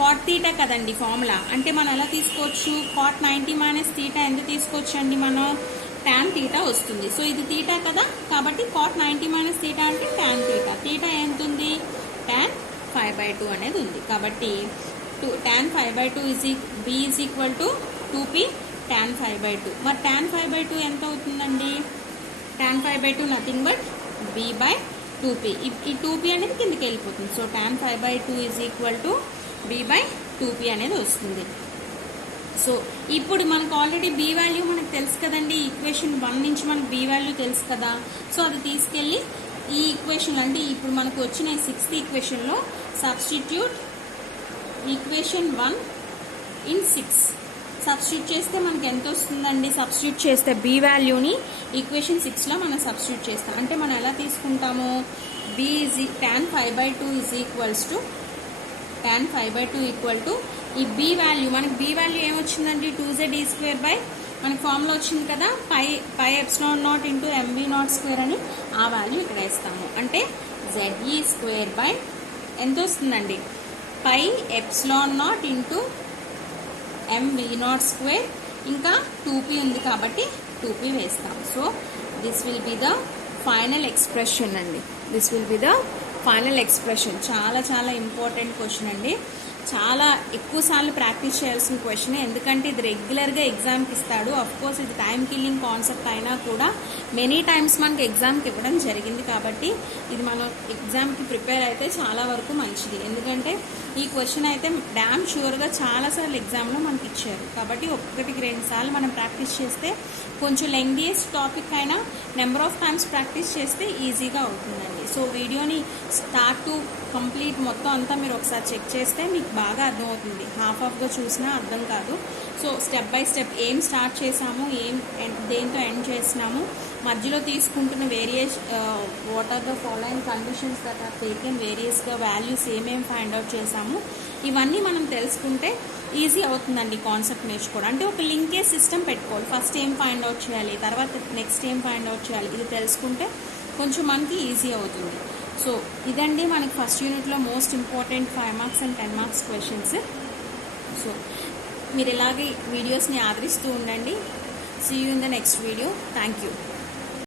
కాట్ తీటా కదండి ఫార్ములా. అంటే మనం ఎలా తీసుకోవచ్చు, కాట్ 90 మైనస్ తీటా ఎంత తీసుకోవచ్చు అండి మనం, ట్యాన్ తీటా వస్తుంది. సో ఇది తీటా కదా, కాబట్టి కాట్ 90 మైనస్ తీటా అంటే ట్యాన్ తీటా. తీటా ఎంత ఉంది, ట్యాన్ 5/2 అనేది ఉంది. కాబట్టి tan 5/2 b is equal to 2p tan 5/2. మరి tan 5/2 ఎంత అవుతుందండి? tan 5/2 nothing but b/2p. ఈ 2p అనేది కిందకి వెళ్ళిపోతుంది. So tan 5/2 is equal to b/2p అనేది వస్తుంది. సో ఇప్పుడు మనకు ఆల్రెడీ బి వాల్యూ మనకు తెలుసు కదండి. ఈక్వేషన్ 1 నుంచి మనకు బి వాల్యూ తెలుసు కదా. సో అది తీసుకెళ్ళి ఈ ఈక్వేషన్ అంటే ఇప్పుడు మనకు వచ్చిన 6th ఈక్వేషన్లో సబ్స్టిట్యూట్ ఈక్వేషన్ 1 in 6 సబ్స్టిట్యూట్ చేస్తే మనకి ఎంత వస్తుందండి? సబ్స్టిట్యూట్ చేస్తే బి వాల్యూని ఈక్వేషన్ 6లో మనం సబ్స్టిట్యూట్ చేస్తాం. అంటే మనం ఎలా తీసుకుంటాము? B tan 5/2 is equals to tan 5/2 equal to E B value మనకి బి వాల్యూ ఏమొచ్చిందండి? 2z² బై మనకి ఫార్ములా వచ్చింది కదా, pi epsilon not into MV not square అని ఆ వాల్యూ ఇక్కడ వేస్తాము. అంటే ze² బై ఎంత వస్తుందండి? Pi epsilon not into MV not square ఇంకా 2p ఉంది కాబట్టి 2p వేస్తాము. So this will be the final expression అండి. This will be the final expression. చాలా చాలా ఇంపార్టెంట్ క్వశ్చన్ అండి. చాలా ఎక్కువ సార్లు ప్రాక్టీస్ చేయాల్సిన క్వశ్చన్. ఎందుకంటే ఇది రెగ్యులర్గా ఎగ్జామ్కి ఇస్తాడు. అఫ్ కోర్స్ ఇది టైం కిల్లింగ్ కాన్సెప్ట్ అయినా కూడా మెనీ టైమ్స్ మనకి ఎగ్జామ్కి ఇవ్వడం జరిగింది. కాబట్టి ఇది మనం ఎగ్జామ్కి ప్రిపేర్ అయితే చాలా వరకు మంచిది. ఎందుకంటే ఈ క్వశ్చన్ అయితే డ్యామ్ షూర్గా చాలాసార్లు ఎగ్జామ్లో మనకి ఇచ్చారు. కాబట్టి 1-2 సార్లు మనం ప్రాక్టీస్ చేస్తే కొంచెం లెంగ్దియస్ట్ టాపిక్ అయినా నెంబర్ ఆఫ్ టైమ్స్ ప్రాక్టీస్ చేస్తే ఈజీగా అవుతుందండి. సో వీడియోని స్టార్ట్ టు కంప్లీట్ మొత్తం అంతా మీరు ఒకసారి చెక్ చేస్తే మీకు బాగా అర్థమవుతుంది. హాఫ్గా చూసినా అర్థం కాదు. సో స్టెప్ బై స్టెప్ ఏం స్టార్ట్ చేసాము, దేంతో ఎండ్ చేసినాము, మధ్యలో తీసుకుంటున్న what are the following conditions that are taken, వేరియస్గా వాల్యూస్ ఏమేమి ఫైండ్ అవుట్ చేసాము, ఇవన్నీ మనం తెలుసుకుంటే ఈజీ అవుతుందండి కాన్సెప్ట్ నేర్చుకోవడం. అంటే ఒక లింకేజ్ సిస్టమ్ పెట్టుకోవాలి. ఫస్ట్ ఏం ఫైండ్ అవుట్ చేయాలి, తర్వాత నెక్స్ట్ ఏం ఫైండ్ అవుట్ చేయాలి, ఇది తెలుసుకుంటే కొంచెం మనకి ఈజీ అవుతుంది. సో ఇదండి మనకి ఫస్ట్ యూనిట్లో most important 5 marks and 10 marks questions. So మీరు ఇలాగే వీడియోస్ని ఆదరిస్తూ ఉండండి. See you in the next video. Thank you.